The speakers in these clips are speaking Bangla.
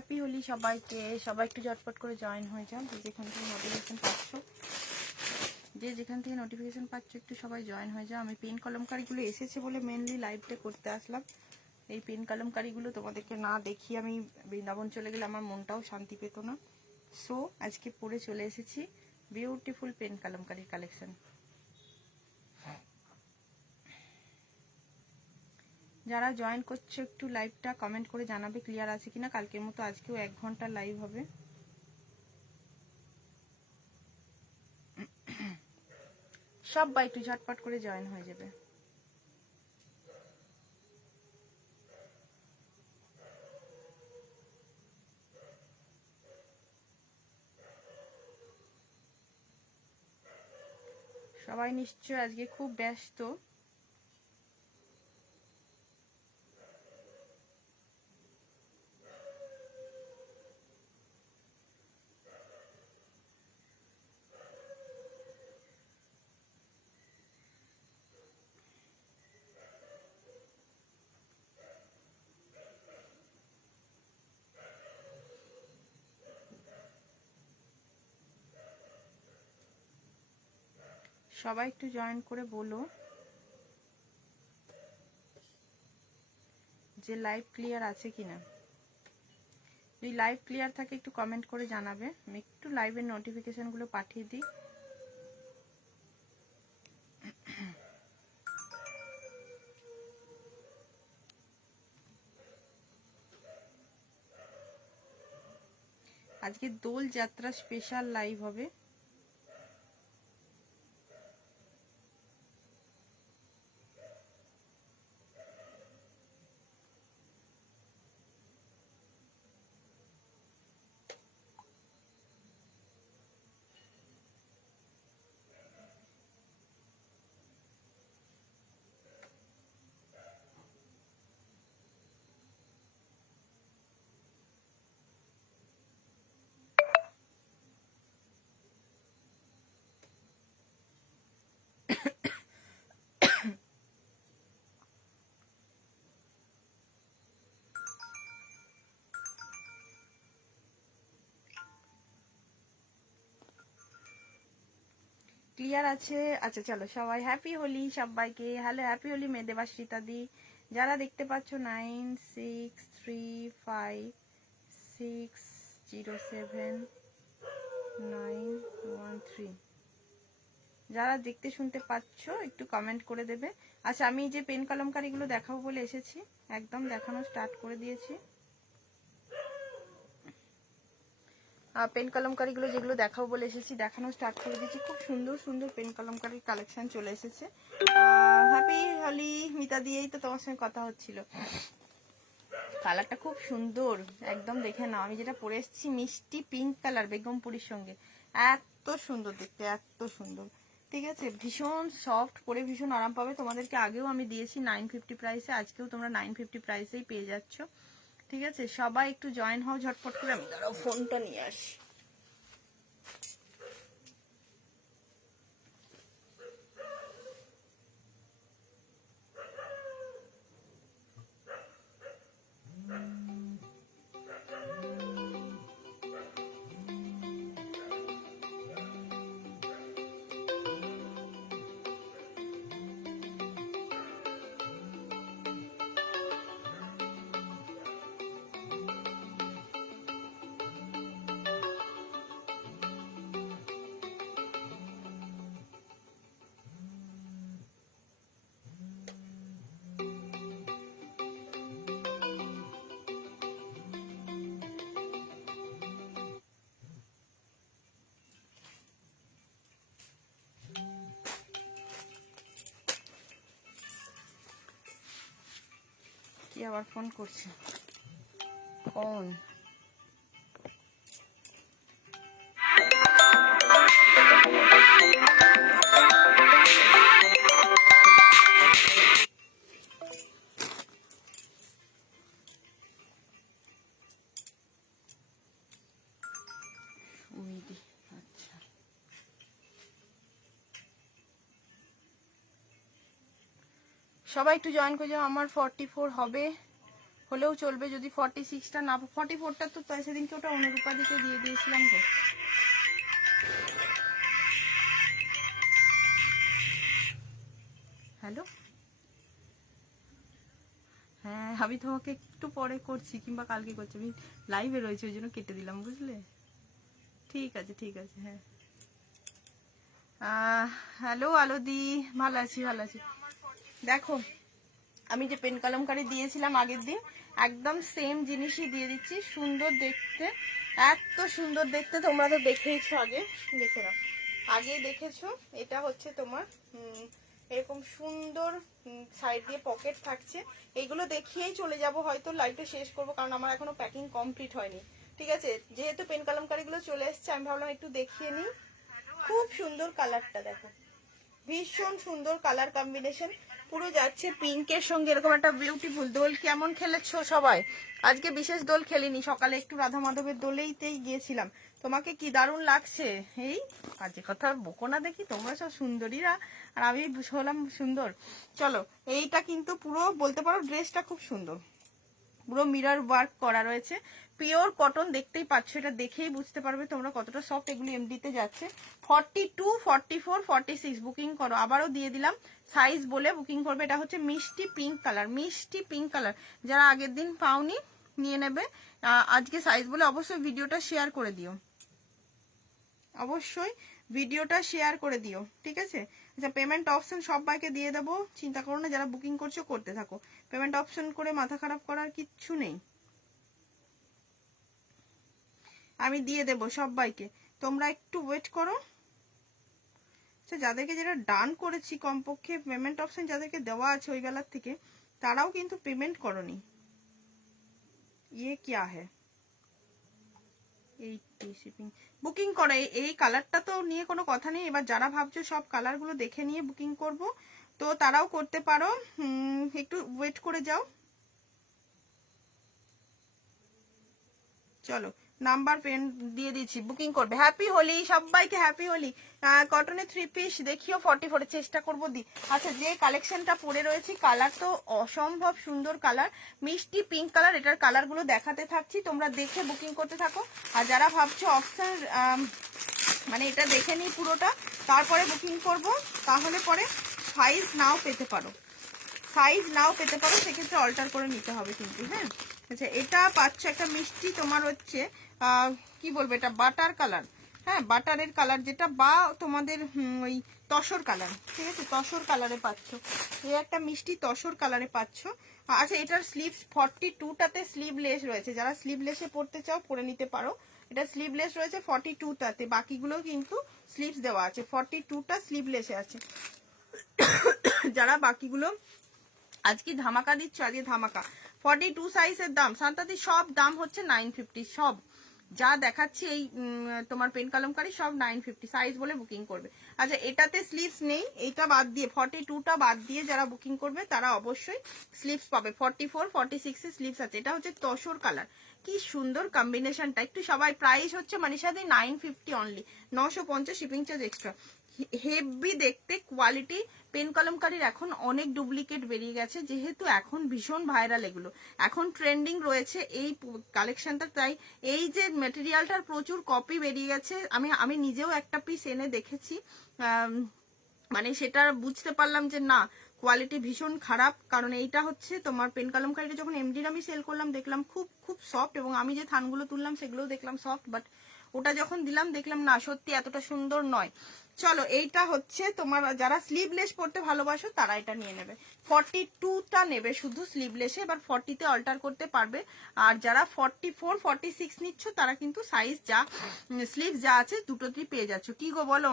হ্যাপি হোলি সবাইকে। সবাই একটু ঝটপট করে জয়েন হয়ে যান, যেখান থেকে নোটিফিকেশন পাচ্ছ, যেখান থেকে নোটিফিকেশন পাচ্ছ একটু সবাই জয়েন হয়ে যাও। আমি পেন কলমকারিগুলো এসেছে বলে মেনলি লাইভটা করতে আসলাম। এই পেন কলমকারিগুলো তোমাদেরকে না দেখিয়ে আমি বৃন্দাবন চলে গেলে আমার মনটাও শান্তি পেত না। সো আজকে পরে চলে এসেছি বিউটিফুল পেন কলমকারির কালেকশন। যারা জয়েন করছো একটু লাইভটা কমেন্ট করে জানাবে ক্লিয়ার আছে কিনা। কালকের মতো আজকেও 1 ঘন্টা লাইভ হবে। সবাই একটু ঝটপট করে জয়েন হয়ে যাবে। সবাই নিশ্চয় আজকে খুব ব্যস্ত। সবাই একটু জয়েন করে বলো যে লাইভ ক্লিয়ার আছে কিনা। যদি লাইভ ক্লিয়ার থাকে একটু কমেন্ট করে জানাবে। আমি একটু লাইভের নোটিফিকেশনগুলো পাঠিয়ে দিই। আজকে দোল যাত্রা স্পেশাল লাইভ হবে। ক্লিয়ার আছে? আচ্ছা চলো সবাই হ্যাপি হোলি সবাইকে। হ্যালো হ্যাপি হোলি মেদেবাশ্রিতা দি। যারা দেখতে পাচ্ছ 9635607913, যারা দেখতে শুনতে পাচ্ছ একটু কমেন্ট করে দেবে। আচ্ছা আমি যে পেন কলমকারিগুলো দেখাবো বলে এসেছি, একদম দেখানো স্টার্ট করে দিয়েছি। পেন কলমকারিগুলো যেগুলো দেখাবো বলে এসেছি দেখানো স্টার্ট করে দিয়েছি। খুব সুন্দর সুন্দর পেন কলমকারির কালেকশন চলে এসেছে। হ্যাপি হোলি মিতা দিয়েই তো তোমার সঙ্গে কথা হচ্ছিল। কালারটা খুব সুন্দর, একদম দেখে নাও। আমি যেটা পরে এসেছি মিষ্টি পিঙ্ক কালার বেগমপুরির সঙ্গে, এত সুন্দর দেখতে, এত সুন্দর। ঠিক আছে, ভীষণ সফট, পরে ভীষণ আরাম পাবে। তোমাদেরকে আগেও আমি দিয়েছি 950 প্রাইসে, আজকেও তোমরা 950 প্রাইসেই পেয়ে যাচ্ছ। ঠিক আছে, সবাই একটু জয়েন হও ঝটপট করে। আমি দাঁড়াও ফোনটা নিয়ে আসি। কি আবার ফোন করছে? কোন? আচ্ছা সবাই একটু জয়েন করে যাও। আমার 44 হবে, হলেও চলবে যদি 46টা না, 44টা তো সেদিনকে ওটা অনুরূপাদিকে দিয়ে দিয়েছিলাম গো। হ্যালো, হ্যাঁ আমি তোমাকে একটু পরে করছি কিংবা কালকে করছি, আমি লাইভে রয়েছে ওই জন্য কেটে দিলাম, বুঝলে? ঠিক আছে ঠিক আছে। হ্যাঁ হ্যালো আলোদি, ভালো আছি ভালো আছি। দেখো আমি যে পেন কলমকারি দিয়েছিলাম আগের দিন, একদম সেম জিনিসই দিয়ে দিচ্ছি, সুন্দর দেখতে, এত সুন্দর দেখতে। তোমরা তো দেখেইছো, আগে দেখে নাও, আগে দেখেছো। এটা হচ্ছে তোমার এরকম সুন্দর সাইড দিয়ে পকেট থাকছে। এগুলো দেখিয়েই চলে যাব, হয়তো লাইভটা শেষ করবো কারণ আমার এখনো প্যাকিং কমপ্লিট হয়নি। ঠিক আছে, যেহেতু পেন কলমকারিগুলো চলে এসছে আমি ভাবলাম একটু দেখিয়ে নিই। খুব সুন্দর কালারটা দেখো, ভীষণ সুন্দর কালার কম্বিনেশন, পুরো যাচ্ছে পিঙ্কের সঙ্গে এরকম একটা বিউটিফুল। দোল কেমন খেলেছো সবাই? আজকে বিশেষ দোল খেলিনি, সকালে একটু রাধা মাধবের দোলেইতেই গিয়েছিলাম। তোমাকে কি দারুণ লাগছে? এই আজকে কথা বকো না দেখি, তোমরা সব সুন্দরীরা আর আমি হলাম সুন্দর। চলো, এইটা কিন্তু পুরো বলতে পারো ড্রেসটা খুব সুন্দর, পুরো মিরর ওয়ার্ক করা রয়েছে, পিওর কটন, দেখতেই পাচ্ছ, এটা দেখেই বুঝতে পারবে তোমরা কতটা সফট। এগুলো এমডিতে যাচ্ছে 42, 44, 46 বুকিং করো। আবারও দিয়ে দিলাম সাইজ বলে বুকিং করবে। এটা হচ্ছে মিষ্টি পিঙ্ক কালার, মিষ্টি পিঙ্ক কালার। যারা আগের দিন পাওনি নিয়ে নেবে, আজকে সাইজ বলে অবশ্যই ভিডিওটা শেয়ার করে দিও, অবশ্যই ভিডিওটা শেয়ার করে দিও, ঠিক আছে? আচ্ছা, পেমেন্ট অপশন সবাইকে দিয়ে দেবো, চিন্তা করো না, যারা বুকিং করছো করতে থাকো। পেমেন্ট অপশন করে মাথা খারাপ করার কিচ্ছু নেই, আমি দিয়ে দেবো সবাইকে, তোমরা একটু ওয়েট করো। আচ্ছা, যাদেরকে যেটা ডান করেছি কমপক্ষে পেমেন্ট অপশন যাদেরকে দেওয়া আছে ওই বেলার থেকে, তারাও কিন্তু পেমেন্ট করনি। ইয়ে কিয়া হ্যাঁ, শিপিং বুকিং করে এই কালারটা তো নিয়ে কোনো কথা নেই। এবার যারা ভাবছো সব কালারগুলো দেখে নিয়ে বুকিং করব, তো তারাও করতে পারো, একটু ওয়েট করে যাও। চলো, নাম্বার পেন দিয়ে দিচ্ছি, বুকিং করবে। হ্যাপি হোলি সবাইকে, হ্যাপি হোলি। কটনের 3 পিস দেখিও 44, চেষ্টা করবো দি। আচ্ছা, যে কালেকশনটা পরে রয়েছি, কালার তো অসম্ভব সুন্দর কালার, মিষ্টি পিঙ্ক কালার। এটার কালারগুলো দেখাতে থাকছি, তোমরা দেখে বুকিং করতে থাকো। আর যারা ভাবছো অপশন মানে এটা দেখে নিই পুরোটা তারপরে বুকিং করব, তাহলে পরে সাইজ নাও পেতে পারো, সাইজ নাও পেতে পারো, সেক্ষেত্রে অল্টার করে নিতে হবে কিন্তু। হ্যাঁ, আচ্ছা, এটা পাচ্ছ একটা মিষ্টি তোমার হচ্ছে কি বলবো, এটা বাটার কালার। হ্যাঁ, বাটারের কালার যেটা, বা তোমাদের ওই তসর কালার, ঠিক আছে, তসর কালারে পাচ্ছ, এই একটা মিষ্টি তসর কালারে পাচ্ছ। আচ্ছা, এটার স্লিভ 42টাতে স্লিভলেস রয়েছে, যারা স্লিভলেসে পরতে চাও পরে নিতে পারো। এটা স্লিভলেস রয়েছে 42টাতে, বাকিগুলো কিন্তু স্লিভস দেওয়া আছে, 42টা স্লিভলেসে আছে। যারা বাকিগুলো আজকে ধামাকা দিচ্ছ, আজকে ধামাকা 42 সাইজের দাম শান্তাদি, সব দাম হচ্ছে 950, সব যা দেখাচ্ছি এই তোমার পেন কলমকারি সব 950 সাইজ বলে বুকিং করবে। আচ্ছা, এটাতে স্লিভস নেই, এইটা বাদ দিয়ে 42টা বাদ দিয়ে যারা বুকিং করবে তারা অবশ্যই স্লিভস পাবে। 44, 46 এর স্লিভস আছে। এটা হচ্ছে তসর কালার, কি সুন্দর কম্বিনেশনটা। একটু সবাই, প্রাইস হচ্ছে মনীষাদি 950 only, 950 shipping charge extra. Heavy দেখতে কোয়ালিটি। পেন কলমকারির এখন অনেক ডুপ্লিকেট বেরিয়ে গেছে, যেহেতু এখন ভীষণ ভাইরাল, এগুলো এখন ট্রেন্ডিং রয়েছে এই কালেকশনটা, তাই এই যে মেটেরিয়ালটার প্রচুর কপি বেরিয়ে গেছে। আমি নিজেও একটা পিস এনে দেখেছি, মানে সেটা বুঝতে পারলাম যে না, কোয়ালিটি ভীষণ খারাপ। কারণ এইটা হচ্ছে তোমার পেন কলমকারিটা যখন এমডির আমি সেল করলাম দেখলাম খুব খুব সফট, এবং আমি যে থানগুলো তুললাম সেগুলোও দেখলাম সফট, বাট ওটা যখন দিলাম দেখলাম না, সত্যি এতটা সুন্দর নয়। চলো, এইটা হচ্ছে তোমার যারা স্লিভলেস পরতে ভালোবাসো তারা এটা নিয়ে নেবে। 42টা নেবে শুধু স্লিভলেসে, এবার 40তে অল্টার করতে পারবে। আর যারা 44, 46 নিচ্ছ তারা কিন্তু সাইজ যা স্লিভ যা আছে দুটোতেই পেয়ে যাচ্ছ। কি গো বলো,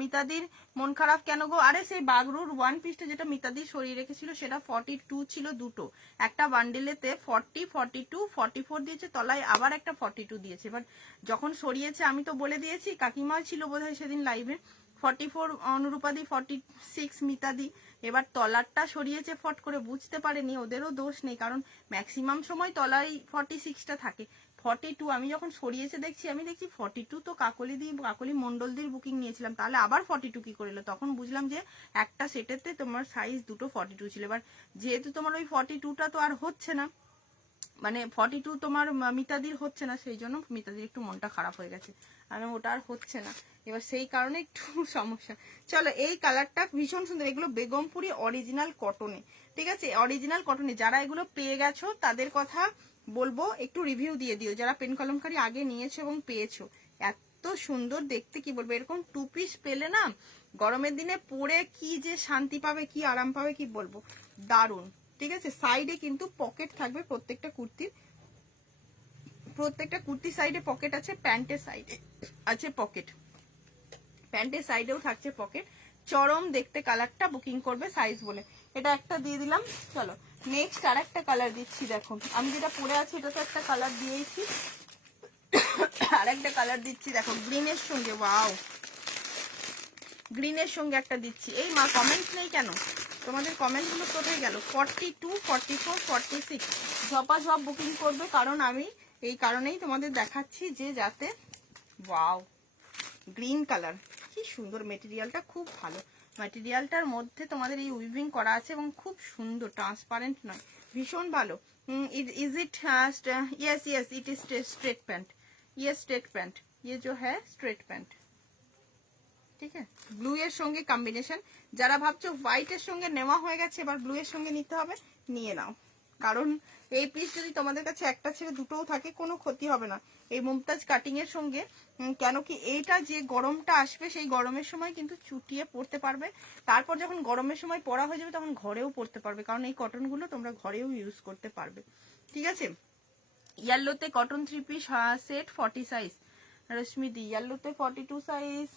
মিতাদির মন খারাপ কেন গো? আরে সেই বাগরুর ওয়ান পিসটা যেটা মিতাদি সরিয়ে রেখেছিল সেটা 42 ছিল, দুটো, একটা বান্ডেলেতে 40, 42, 44 দিয়েছে, তলায় আবার একটা 42 দিয়েছে। এবার যখন সরিয়েছে আমি তো বলে দিয়েছি, কাকিমা ছিল বোধহয় সেদিন লাইভে, 44 অনুরূপাদি, 46 মিতাদি। এবার তলারটা সরিয়েছে ফট করে, বুঝতে পারেনি, ওদেরও দোষ নেই, কারণ ম্যাক্সিমাম সময় তলায় 46টা থাকে। 42 আমি যখন সরিয়েছে দেখছি, আমি দেখছি 42 তো কাকলি মন্ডলদির বুকিং নিয়েছিলাম, তাহলে আবার 42 কি করে এলো? তখন বুঝলাম যে একটা সেটেতে তোমার সাইজ দুটো 42 ছিল। এবার যেহেতু তোমার ওই 42টা তো আর হচ্ছে না, মানে 42 তোমার মিতাদির হচ্ছে না, সেই জন্য মিতাদির একটু মনটা খারাপ হয়ে গেছে, আর ওটা আর হচ্ছে না, এবার সেই কারণে একটু সমস্যা। চলো, এই কালারটা ভীষণ সুন্দর, এগুলো বেগমপুরি অরিজিনাল কটনে, ঠিক আছে, অরিজিনাল কটনে। যারা এগুলো পেয়ে গেছো তাদের কথা বলবো একটু রিভিউ দিয়ে দিও, যারা পেন কলমকারি আগে নিয়েছো এবং পেয়েছো। এত সুন্দর দেখতে, কি বলবো, এরকম 2 পিস পেলে না গরমের দিনে পরে কি যে শান্তি পাবে, কি আরাম পাবে, কি বলবো, দারুণ। ঠিক আছে, সাইডে কিন্তু পকেট থাকবে প্রত্যেকটা কুর্তির, প্রত্যেকটা কুর্তি সাইডে পকেট আছে, প্যান্টের সাইডে আছে পকেট, প্যান্টের সাইডেও থাকছে পকেট। চরম দেখতে কালারটা, বুকিং করবে সাইজ বলে। এটা একটা দিয়ে দিলাম। চলো নেক্সট আর একটা কালার দিচ্ছি, দেখো আমি যেটা পরে আছি এটা তো একটা কালার দিয়েছি, আর একটা কালার দিচ্ছি দেখো গ্রিনের সঙ্গে। ওয়াও, গ্রিনের সঙ্গে একটা দিচ্ছি। এই মা কমেন্ট নেই কেন, তোমাদের কমেন্টগুলো কোথায় গেল? 42, 44, 46 ঝপাঝপ বুকিং করবে, কারণ আমি এই কারণেই তোমাদের দেখাচ্ছি যে যাতে। ওয়াও, গ্রিন কালার, কি সুন্দর মেটেরিয়ালটা, খুব ভালো মেটেরিয়ালটার মধ্যে তোমাদের এই উইভিং করা আছে এবং খুব সুন্দর, ট্রান্সপারেন্ট নয়, ভীষণ ভালো। Is it yes yes it is straight pant, ये स्ट्रेट पैंट, ये जो है स्ट्रेट पैंट, ঠিক আছে। ব্লু এর সঙ্গে কম্বিনেশন, যারা ভাবছো হোয়াইট এর সঙ্গে নেওয়া হয়ে গেছে এবার ব্লু এর সঙ্গে নিতে হবে, নিয়ে নাও, কারণ এই পিস যদি তোমাদের কাছে একটা ছেড়ে দুটোও থাকে কোনো ক্ষতি হবে না এই মুমতাজ কাটিং এর সঙ্গে। কেন কি এইটা যে গরমটা আসবে সেই গরমের সময় কিন্তু চুটিয়ে পড়তে পারবে, তারপর যখন গরমের সময় পরা হয়ে যাবে তখন ঘরেও পড়তে পারবে, কারণ এই কটনগুলো তোমরা ঘরেও ইউজ করতে পারবে। ঠিক আছে, ইয়েলোতে কটন 3 পিস সেট 40 সাইজ, রশ্মিদি ইয়েলোতে 42 সাইজ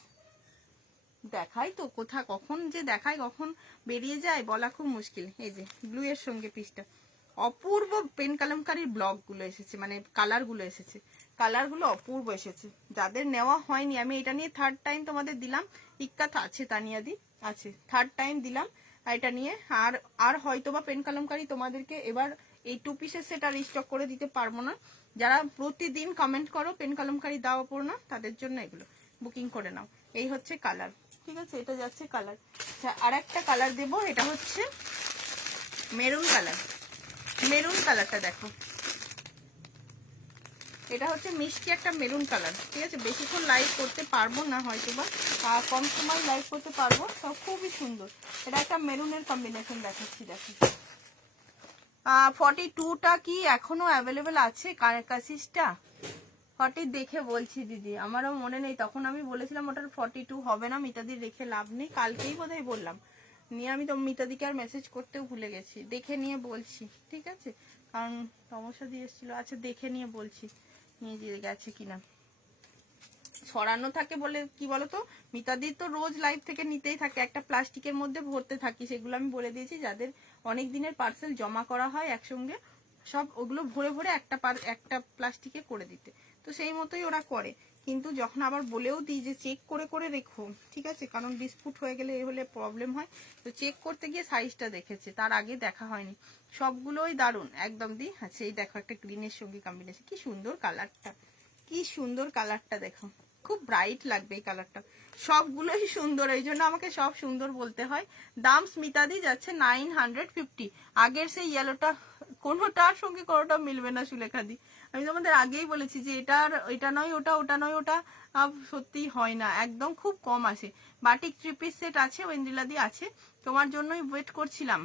দেখাই তো, কোথা কখন যে দেখায় কখন বেরিয়ে যায় বলা খুব মুশকিল। এই যে ব্লু এর সঙ্গে পিসটা, অপূর্ব পেন কলমকারীর ব্লক গুলো এসেছে, মানে কালার গুলো এসেছে, কালার গুলো অপূর্ব এসেছে। যাদের নেওয়া হয়নি, আমি এটা নিয়ে 3rd টাইম তোমাদের দিলাম, ইক্কাত আছে তানিয়াদি আছে, 3rd টাইম দিলাম এটা নিয়ে। আর হয়তো বা পেন কলমকারী তোমাদেরকে এবার এই 2 পিসের সেট আর স্টক করে দিতে পারবো না। যারা প্রতিদিন কমেন্ট করো পেন কলমকারী দাও অপূর্ণা, তাদের জন্য এগুলো বুকিং করে নাও। এই হচ্ছে কালার, ঠিক আছে, এটা যাচ্ছে কালার। আর একটা কালার দেবো, এটা হচ্ছে মেরুন কালার, মেরুন কালারটা দেখো, এটা হচ্ছে মিষ্টি একটা মেরুন কালার। ঠিক আছে, বেশিক্ষণ লাইভ করতে পারবো না হয়তো বা, কম সময় লাইভ করতে পারবো, সব খুবই সুন্দর। এটা একটা মেরুনের কম্বিনেশন দেখাচ্ছি, দেখো 42টা কি এখনো অ্যাভেলেবেল আছে কাসিসটা? 40 দেখে বলছি দিদি, আমারও মনে নেই, তখন আমি বলেছিলাম ওটার 42 হবে না, মিতাদি রেখে লাভ নেই, কালকেই বোধহয় বললাম, নিয়ে আমি তো মিতাদিকে আর মেসেজ করতেও ভুলে গেছি, দেখে নিয়ে বলছি, ঠিক আছে, কারণ সমস্যা দিয়ে এসেছিল। আচ্ছা দেখে নিয়ে বলছি নিয়ে দিয়ে গেছে কিনা, ছড়ানো থাকে বলে কি বলতো, মিতাদি তো রোজ লাইভ থেকে নিতেই থাকে, একটা প্লাস্টিকের মধ্যে ভরতে থাকি, সেগুলো আমি বলে দিয়েছি যাদের অনেক দিনের পার্সেল জমা করা হয় একসঙ্গে সব, ওগুলো ভরে ভরে একটা প্লাস্টিকে করে দিতে, তো সেই মতোই ওরা করে। কিন্তু যখন আবার বলেও দিই যে চেক করে করে রেখো, ঠিক আছে, কারণ ডিসপুট হয়ে গেলে এ হলে প্রবলেম হয়, তো চেক করতে গিয়ে সাইজটা দেখেছে, তার আগে দেখা হয়নি। সবগুলোই দারুণ একদম দি। আচ্ছা এই দেখো একটা গ্রিনের সঙ্গে কম্বিনেশন, কি সুন্দর কালারটা, কি সুন্দর কালারটা দেখো, খুব ব্রাইট লাগবে এই কালারটা, সবগুলোই সুন্দর, এই জন্য আমাকে সব সুন্দর বলতে হয়। দাম স্মিতাদি যাচ্ছে 950, আগের সেই ইয়েলোটা কোনোটার সঙ্গে কোনোটা মিলবে না সুলেখাদি, আমি তোমাদের আগেই বলেছি যে এটা নয় ওটা, ওটা নয় ওটা, সত্যি হয় না, একদম খুব কম আসে। বাটিক 3 পিস সেট আছে, ওয়েন্দ্রিলাদি আছে, তোমার জন্যই ওয়েট করছিলাম,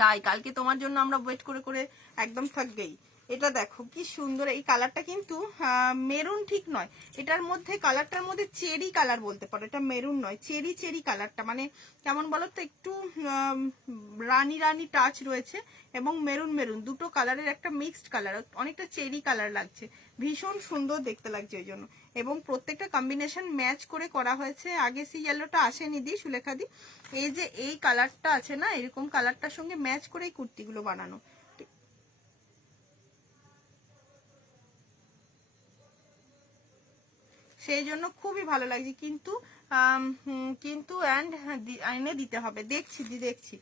তাই কালকে তোমার জন্য আমরা ওয়েট করে করে একদম থাক গেই। এটা দেখো কি সুন্দর, এই কালারটা কিন্তু মেরুন ঠিক নয়, এটার মধ্যে কালারটার মধ্যে চেরি কালার বলতে পারো, এটা মেরুন নয়, চেরি চেরি কালারটা, মানে কেমন বলো তো, একটু রানী রানী টাচ রয়েছে এবং মেরুন মেরুন দুটো কালারের একটা মিক্সড কালার, অনেকটা চেরি কালার লাগছে, ভীষণ সুন্দর দেখতে লাগছে ওই জন্য। এবং প্রত্যেকটা কম্বিনেশন ম্যাচ করে করা হয়েছে, আগে সি ইয়েলোটা আসেনি দি সুলেখা দি, এই যে এই কালারটা আছে না, এরকম কালারটার সঙ্গে ম্যাচ করে এই কুর্তিগুলো বানানো, সেই জন্য খুবই ভালো লাগছে। কিন্তু কিন্তু এনে দিতে হবে, দেখছি দি দেখছি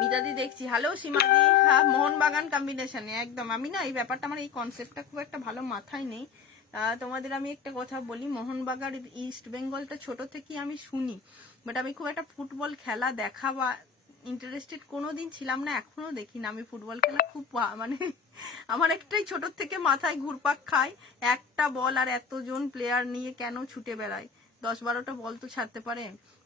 মিতাদি দেখছি। হ্যালো সীমাদি, হ্যাঁ মোহনবাগান কম্বিনেশনে একদম, আমি না এই ব্যাপারটা, আমার এই কনসেপ্টটা খুব একটা ভালো মাথায় নেই। তোমাদের আমি একটা কথা বলি, মোহনবাগান ইস্ট বেঙ্গলটা ছোট থেকেই আমি শুনি, বাট আমি খুব একটা ফুটবল খেলা দেখা বা ইন্টারেস্টেড কোনোদিন ছিলাম না, এখনো দেখি না। আমি ফুটবল খেলা খুব মানে আমার একটাই ছোট থেকে মাথায় ঘুরপাক খায়, একটা বল আর এতজন প্লেয়ার নিয়ে কেন ছুটে বেড়ায়, 10-12টা বল তো ছাড়তে পারে।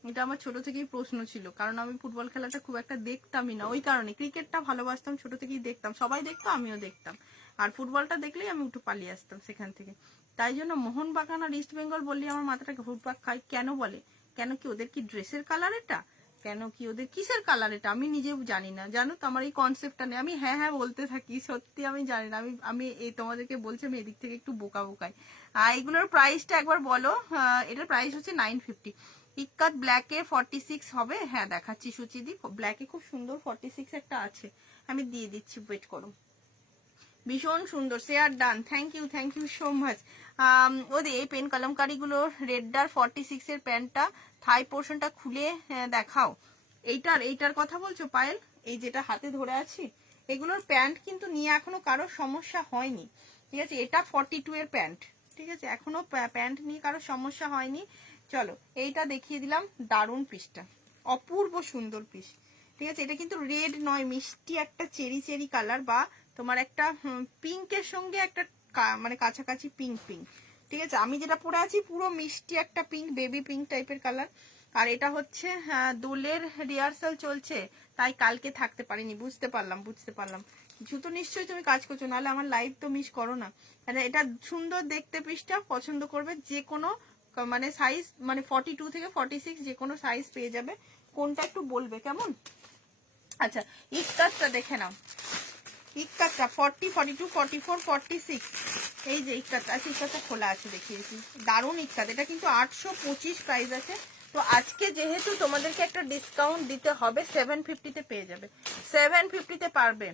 এটা আমার ছোট থেকেই প্রশ্ন ছিল, কারণ আমি ফুটবল খেলাটা খুব একটা দেখতামই না। ওই কারণে ক্রিকেটটা ভালোবাসতাম, ছোট থেকেই দেখতাম, সবাই দেখতো আমিও দেখতাম, আর ফুটবলটা দেখলেই আমি একটু পালিয়ে আসতাম সেখান থেকে। তাই জন্য মোহনবাগান আর ইস্ট বেঙ্গল বললেই আমার মাথাটা ঘুরপাক খায়। কেন বলে, কেন কি ওদের কি ড্রেসের কালার এটা, কেন কি ওদের কিসের কালার এটা, আমি নিজেও জানি না, জানো তো আমার এই কনসেপ্টটা নেই। আমি হ্যাঁ হ্যাঁ বলতে থাকি, সত্যি আমি জানি না। আমি এই তোমাদেরকে বলছি, আমি এদিক থেকে একটু বোকা বোকাই। এগুলোর প্রাইসটা একবার বলো। এটার প্রাইস হচ্ছে 950। ইক্কাত ব্ল্যাকে 46 হবে, হ্যাঁ দেখাচ্ছি সুচিদি, ব্ল্যাকে খুব সুন্দর 46 একটা আছে, আমি দিয়ে দিচ্ছি, ওয়েট করো। ভীষণ সুন্দর, share done, thank you so much. ওদের এই পেন কলমকারিগুলো রেডডার 46 এর প্যান্টটা, থাই পোর্শনটা খুলে দেখাও। এইটার কথা বলছো পায়েল, এই যেটা হাতে ধরে আছি, এগুলোর প্যান্ট কিন্তু নিয়ে এখনো কারো সমস্যা হয়নি, ঠিক আছে। এটা 42 এর প্যান্ট, ঠিক আছে, এখনো প্যান্ট নিয়ে কারো সমস্যা হয়নি। চলো এইটা দেখিয়ে দিলাম, দারুণ পিসটা, অপূর্ব সুন্দর পিস, ঠিক আছে। এটা কিন্তু রেড নয়, মিষ্টি একটা চেরি চেরি কালার, বা তোমার একটা পিঙ্কের সঙ্গে একটা মানে কাছাকাছি পিঙ্ক, ঠিক আছে। আমি যেটা পরে আছি পুরো মিষ্টি একটা পিঙ্ক, বেবি পিঙ্ক টাইপের কালার। আর এটা হচ্ছে দোলের রিহার্সাল চলছে, তাই কালকে থাকতে পারিনি, বুঝতে পারলাম। কিছু তো নিশ্চয়ই তুমি কাজ করছো, নাহলে আমার লাইভ তো মিস করো না। এটা সুন্দর দেখতে, পিসটা পছন্দ করবে, যে কোনো মানে সাইজ, মানে 42 থেকে 46 যে কোনো সাইজ পেয়ে যাবে। কোনটা একটু বলবে কেমন। আচ্ছা, ইফতারটা দেখে নাও, ইফতারটা 40, 42, 44, 46, এই যে ইফতারটা আছে, ইফতারটা খোলা আছে, দেখিয়েছি, দারুণ ইফতার। এটা কিন্তু 825 প্রাইস আছে। তো আজকে যেহেতু তোমাদেরকে একটা ডিসকাউন্ট দিতে হবে, 750-তে পেয়ে যাবে, 750-তে পারবে।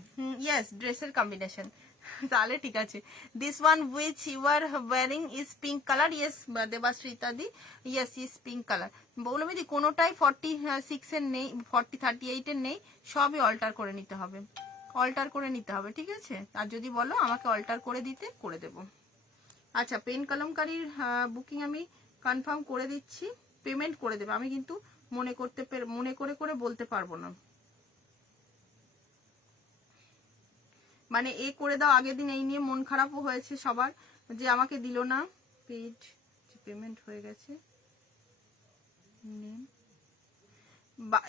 ইয়েস, ড্রেসের কম্বিনেশন, তাহলে ঠিক আছে। This one which you are wearing is pink colour, yes Debashrita di, yes is pink colour. বললাম দিদি কোনোটাই 46 এর নেই, 38 এর নেই, সবই অল্টার করে নিতে হবে, ঠিক আছে। আর যদি বলো আমাকে অল্টার করে দিতে, করে দেব। আচ্ছা, পেন কলমকারীর বুকিং আমি কনফার্ম করে দিচ্ছি, পেমেন্ট করে দেবে। আমি কিন্তু মনে করে বলতে পারবো না, মানে এ করে দাও, আগের দিন এই নিয়ে মন খারাপও হয়েছে সবার, যে আমাকে দিল না। পেড পেমেন্ট হয়ে গেছে,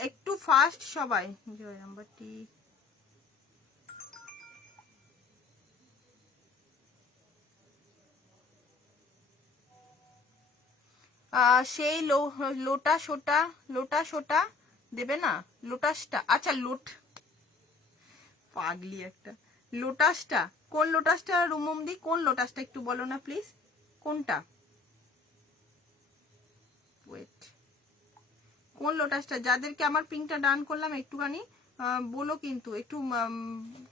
একটু ফাস্ট সবাই। জয় নাম্বারটি সেই লোটা সোটা দেবে না, লোটাসটা, আচ্ছা পাগলি একটা, লোটাসটা, কোন লোটাসটা রুমমদি, কোন লোটাসটা একটু বলো না প্লিজ, কোনটা, ওয়েট, কোন লোটাসটা, যাদেরকে আমার পিঙ্কটা ডান করলাম একটুখানি বলো, কিন্তু একটু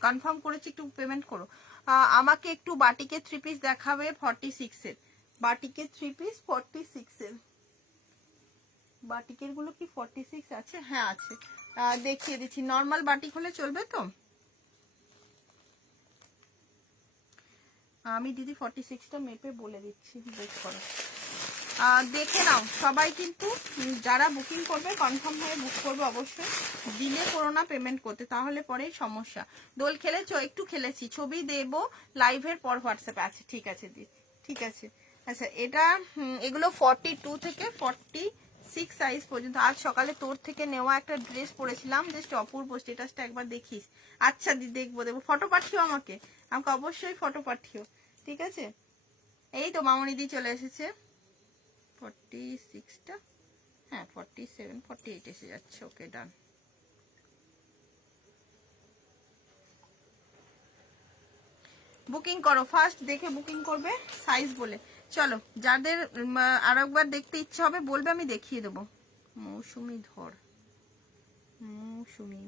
কনফার্ম করেছি, একটু পেমেন্ট করো। আমাকে একটু বাটিকের 3 পিস দেখাবে 46 এর, বাটিকের 3 পিস 46 এর, বাটিকের গুলো কি 46 আছে, হ্যাঁ আছে, দেখিয়ে দিচ্ছি। নর্মাল বাটিক হলে চলবে তো, আমি দিদি 46টা মেপে বলে দিচ্ছি, বেশ করো, দেখে নাও সবাই। কিন্তু যারা বুকিং করবে কনফার্ম হয়ে বুক করবে অবশ্যই, ডিলে করো না পেমেন্ট করতে, তাহলে পরেই সমস্যা। দোল খেলেছো, একটু খেলেছি, ছবি দেবো লাইভের পর হোয়াটসঅ্যাপে, আচ্ছা ঠিক আছে দি, ঠিক আছে। আচ্ছা, এটা এগুলো 42 থেকে 46 সাইজ পর্যন্ত। আজ সকালে তোর থেকে নেওয়া একটা ড্রেস পরেছিলাম, জাস্ট অপূর্ব, স্ট্যাটাসটা একবার দেখিস। আচ্ছা দি, দেখবো ফটো পাঠিও আমাকে অবশ্যই ফটো পাঠিও, ঠিক আছে। এই তো মামনিদি চলে এসেছে, 46টা, হ্যাঁ 47, 48 এসে যাচ্ছে, ওকে ডান। বুকিং করো, ফার্স্ট দেখে বুকিং করবে সাইজ বলে। চলো, যাদের আর একবার দেখতে ইচ্ছে হবে বলবে, আমি দেখিয়ে দেবো। মৌসুমি ধর,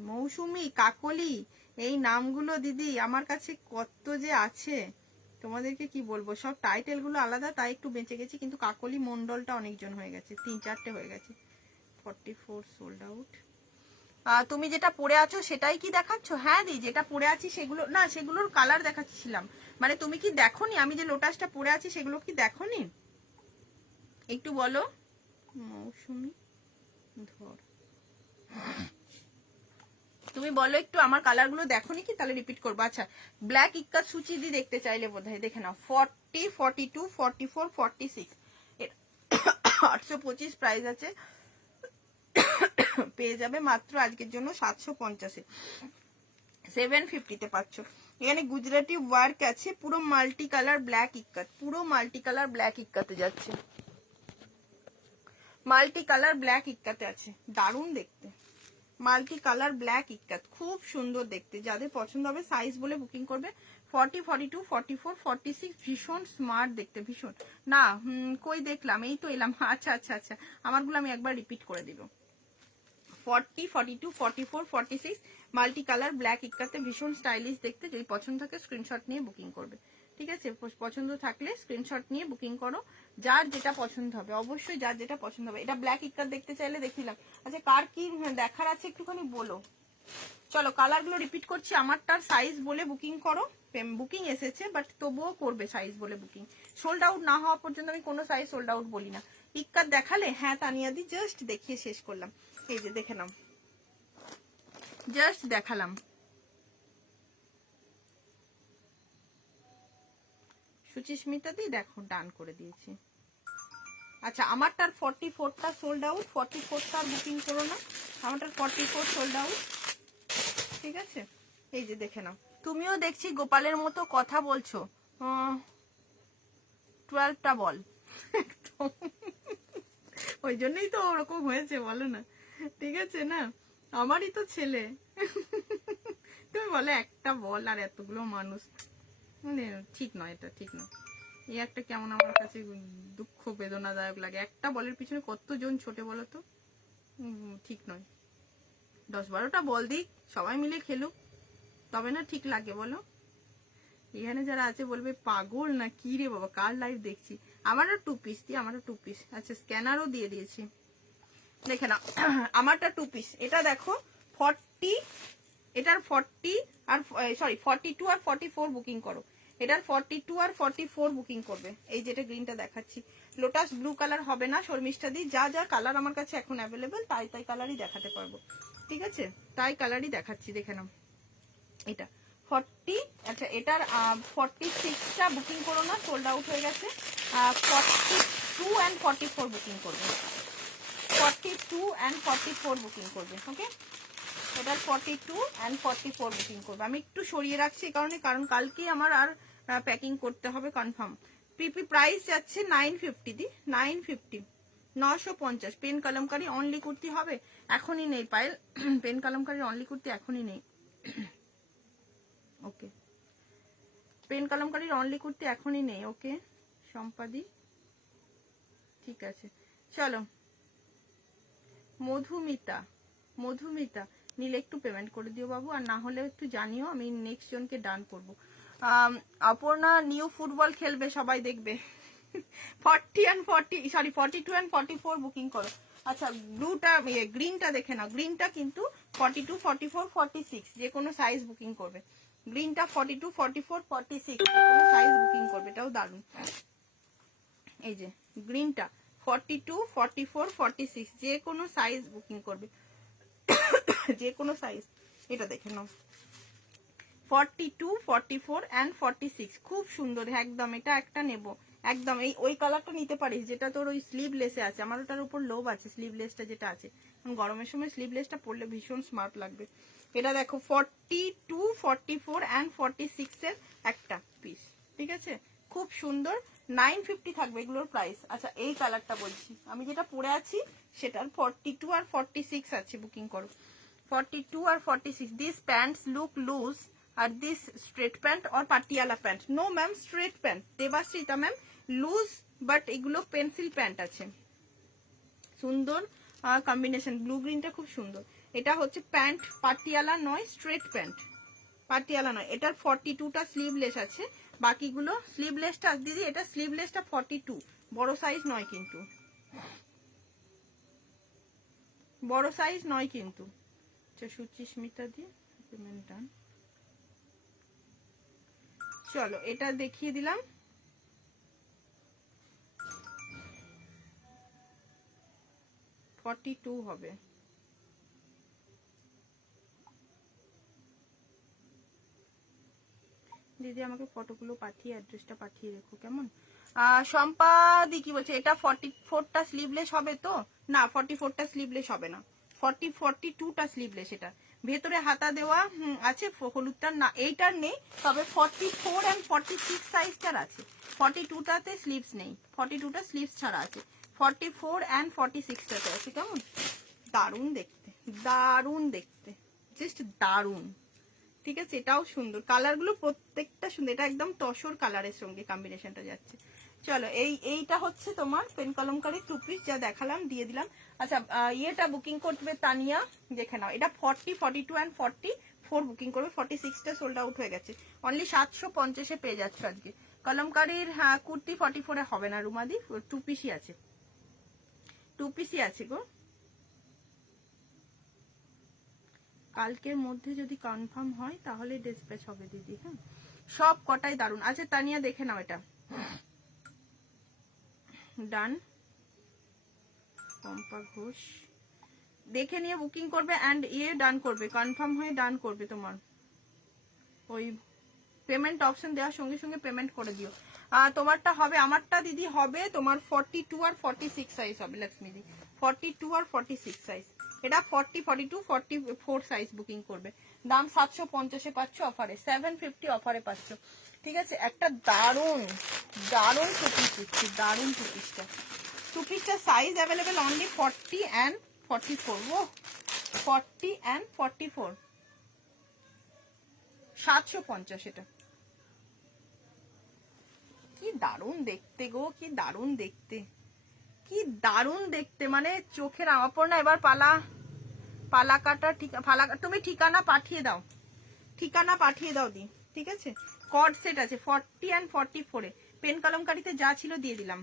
মৌসুমি কাকলি, এই নামগুলো দিদি আমার কাছে কত যে আছে, তোমাদেরকে কি বলবো, সব টাইটেল গুলো আলাদা, তাই একটু বেঁচে গেছি, কিন্তু কাকলি মন্ডলটা অনেকজন হয়ে গেছে, 3-4টে হয়ে গেছে। 44 সোল্ড আউট। তুমি যেটা পরে আছো সেটাই কি দেখাচ্ছ? হ্যাঁ দি, যেটা পরে আছি সেগুলো না, সেগুলোর কালার দেখাচ্ছিলাম। মানে তুমি কি দেখোনি আমি যে লোটাসটা পরে আছি, সেগুলো কি দেখোনি একটু বলো। মৌসুমি ধর, তুমি বলো একটু আমার কালার গুলো দেখো নি কি, তাহলে রিপিট করবো। আচ্ছা, ব্ল্যাক ইক্কাত সুচি দি দেখতে চাইলে বোধহয় দেখে নাও। 40, 42, 44, 46 825 প্রাইস আছে। পেয়ে যাবে মাত্র আজকের জন্য 750-এ, 750-তে পাচ্ছ। এখানে গুজরাটি ওয়ার্ক আছে, পুরো মাল্টি কালার ব্ল্যাক ইক্কাত, পুরো মাল্টি কালার ব্ল্যাক ইক্কাতে যাচ্ছে, মাল্টি কালার ব্ল্যাক ইক্কাতে আছে, দারুণ দেখতে। মাল্টি কালার ব্ল্যাক ইক্কাত খুব সুন্দর দেখতে, যাদের পছন্দ হবে সাইজ বলে বুকিং করবে। 40, 42, 44, 46 ভীষণ স্মার্ট দেখতে, ভীষণ। না কই দেখলাম, এই তো এলাম। আচ্ছা আচ্ছা আচ্ছা, আমারগুলো আমি একবার রিপিট করে দিল। 40, 42, 44, 46 মাল্টি কালার ব্ল্যাক ইক্কাতে ভীষণ স্টাইলিশ দেখতে। যদি পছন্দ থাকে স্ক্রিনশট নিয়ে বুকিং করবে, ঠিক আছে? পছন্দ থাকলে স্ক্রিনশট নিয়ে বুকিং করো, যার যেটা পছন্দ হবে, অবশ্যই যার যেটা পছন্দ হবে। এটা ব্ল্যাক ইক্কাত দেখতে চাইলে দেখিলাম। আচ্ছা, কার কি দেখার আছে একটুখানি বলো। চলো কালারগুলো রিপিট করছি। আমারটার সাইজ বলে বুকিং করো, বুকিং এসেছে বাট তবুও করবে সাইজ বলে বুকিং। সোল্ড আউট না হওয়া পর্যন্ত আমি কোনো সাইজ সোল্ড আউট বলি না। ইক্কাত দেখালে, হ্যাঁ তানিয়াদি জাস্ট দেখিয়ে শেষ করলাম। এই যে দেখে নাও, জাস্ট দেখালাম। সুচিস্মিতা দি দেখো ডান করে দিয়েছি। আচ্ছা, আমারটার 44টা সোল্ড আউট, 44টা বুকিং করো না, আমারটার 44 সোল্ড আউট, ঠিক আছে? এই যে দেখে নাও। তুমিও দেখছি গোপালের মতো কথা বলছো। 12টা বল। ওই জন্যই তো ওরকম হয়েছে, বলো না, ঠিক আছে? না আমারই তো ছেলে। তুমি বলে একটা বল আর এতগুলো মানুষ, মানে ঠিক নয়, এটা ঠিক নয়। এই একটা কেমন আমার কাছে দুঃখ বেদনাদায়ক লাগে। একটা বলের পিছনে কতজন ছোটে বলো তো, ঠিক নয়। 10-12টা বল দিক, সবাই মিলে খেলুক, তবে না ঠিক লাগে বলো? এখানে যারা আছে বলবে পাগল না কি রে বাবা, কার লাইভ দেখছি। আমারও 2 পিস দিয়ে, আমারও 2 পিস। আচ্ছা, স্ক্যানারও দিয়ে দিয়েছি, দেখে না। আমারটা 2 পিস। এটা দেখো 40, এটার 40 আর সরি 42 আর 44 বুকিং করো। এটার 42 আর 44 বুকিং করবে। এই যেটা গ্রিনটা দেখাচ্ছি, লোটাস ব্লু কালার হবে না শর্মিষ্ঠা দি। যা যা কালার আমার কাছে এখন অ্যাভেলেবেল তাই তাই কালারই দেখাতে পারবো, ঠিক আছে? তাই কালারই দেখাচ্ছি, দেখে নাও। এটা 40, আচ্ছা এটার 46টা বুকিং করো না, সোল্ড আউট হয়ে গেছে। 42 and 44 বুকিং করবে, 42 and 44 বুকিং করবে, ওকে? এটার 42 and 44 বুকিং করবে। আমি একটু সরিয়ে রাখছি এই কারণে, কারণ কালকেই আমার আর প্যাকিং করতে হবে কনফার্ম। পিপি প্রাইস যাচ্ছে 950 দি, 950, 950। পেন কলমকারি অনলি কুর্তি হবে, এখনই নেই পায়েল। পেন কলমকারির অনলি কুর্তি এখনই নেই, ওকে? পেন কলমকারির অনলি কুর্তি এখনই নেই, ওকে সম্পাদি, ঠিক আছে? চলো মধুমিতা, মধুমিতা নিলে একটু পেমেন্ট করে দিও বাবু, আর না হলে একটু জানিও, আমি নেক্সট জনকে ডান করবো। অপর্ণা নিউ ফুটবল খেলবে, সবাই দেখবে। 42 and 44 বুকিং করো। আচ্ছা, ব্লুটা গ্রিনটা দেখে নাও, গ্রিনটা কিন্তু 42, 44, 46 যে কোনো সাইজ বুকিং করবে। গ্রিনটা 42, 44, 46 যে কোনো সাইজ বুকিং করবে, এটাও দারুণ। এই যে গ্রিনটা 42, 44, 46 যে কোনো সাইজ বুকিং করবে, যে কোনো সাইজ। এটা দেখে নাও 42, 44 and 46 খুব সুন্দর একদম। এটা একটা নেব একদম। এই ওই কালারটা নিতে পারিস যেটা তোর ওই স্লিভলেসে আছে, আমার ওটার উপর লোভ আছে স্লিভলেসটা যেটা আছে, গরমের সময় স্লিভলেসটা পরলে ভীষণ স্মার্ট লাগবে। এটা দেখো 42, 44 and 46 এর একটা পিস, ঠিক আছে? খুব সুন্দর, 950 থাকবে এগুলোর প্রাইস। আচ্ছা, এই কালারটা বলছি, আমি যেটা পরে আছি সেটার 42 আর 46 আছে, বুকিং করো। 42 আর 46। দিস প্যান্টস লুক লুজ আর this straight pant or Patiala pant. No ma'am, straight pant. Debashrita ma'am loose, but এগুলো পেন্সিল প্যান্ট আছে, সুন্দর কম্বিনেশন। ব্লু গ্রিনটা খুব সুন্দর। এটা হচ্ছে প্যান্ট, পাটিয়ালা নয়, স্ট্রেট প্যান্ট, পাটিয়ালা নয়। এটার 42টা স্লিভলেস আছে, বাকিগুলো স্লিভলেসটা দিদি, এটা স্লিভলেসটা 42, বড় সাইজ নয় কিন্তু, বড় সাইজ নয় কিন্তু। আচ্ছা, সুচিস্মিতা দিয়ে পেমেন্ট ডান। চলো এটা দেখিয়ে দিলাম, 42 হবে। দিদি আমাকে ফটোগুলো পাঠিয়ে অ্যাড্রেসটা পাঠিয়ে রেখো কেমন। শম্পা দি কি বলছে, এটা 44টা স্লিভলেস হবে তো? না, 44টা স্লিভলেস হবে না, 42টা স্লিভলেস। এটা ভেতরে হাতা দেওয়া আছে, হলুদটার না, এইটার নেই, তবে 44 and 46 সাইজটার আছে। 42টাতে স্লিভস নেই, 42টা স্লিভস ছাড়া আছে, 44 and 46টাতে আছে কেমন। দারুণ দেখতে, দারুণ দেখতে, জাস্ট দারুণ। ঠিক আছে, এটাও সুন্দর, কালারগুলো প্রত্যেকটা সুন্দর, এটা একদম তসর কালারের সঙ্গে কম্বিনেশনটা যাচ্ছে। চলো এইটা হচ্ছে তোমার পেন কলমকারী 2 পিস যা দেখালাম, দিয়ে দিলাম। আচ্ছা, ইয়েটা বুকিং করবে তানিয়া, দেখে নাও, এটা 40, 42 and 44 বুকিং করবে, 46টা সোল্ড আউট হয়ে গেছে, অনলি 750-এ পেয়ে যাচ্ছে আজকে। কলমকারীর কুর্তি 44-এ হবে না রুমাদি, 2 পিসই আছে, 2 পিসই আছে গো। কালকের মধ্যে যদি কনফার্ম হয় তাহলে ডিসপ্যাচ হবে দিদি। হ্যাঁ, সব কটাই দারুন। আচ্ছা তানিয়া দেখে নাও, এটা ডান, পম্পা ঘোষ দেখে নিয়ে বুকিং করবে অ্যান্ড ডান করবে, কনফার্ম হয়ে ডান করবে। তোমার ওই পেমেন্ট অপশন দেওয়ার সঙ্গে সঙ্গে পেমেন্ট করে দিও। তোমারটা হবে, আমারটা দিদি হবে তোমার 42 আর 46 সাইজ হবে লক্ষ্মীদি, 42 আর 46 সাইজ। এটা 40, 42, 44 সাইজ বুকিং করবে। দাম 750-এ পাচ্ছ অফারে, 750 অফারে পাচ্ছ। ঠিক আছে, একটা দারুণ দারুণ টু পিস দিচ্ছি, দারুণ টু পিসটা। টু পিসটা সাইজ অ্যাভেলেবেল অনলি 40 and 44। ও 40 and 44, 750 এটা। কি দারুণ দেখতে গো, কি দারুণ দেখতে, কি দারুণ দেখতে, মানে চোখের অপর্ণা। এবার পালা কাটা, তুমি ঠিকানা পাঠিয়ে দাও, ঠিকানা পাঠিয়ে দাও দি। ঠিক আছে, কর্ড সেট আছে 40 and 44-এ, পেন কলমকারিতে যা ছিল দিয়ে দিলাম।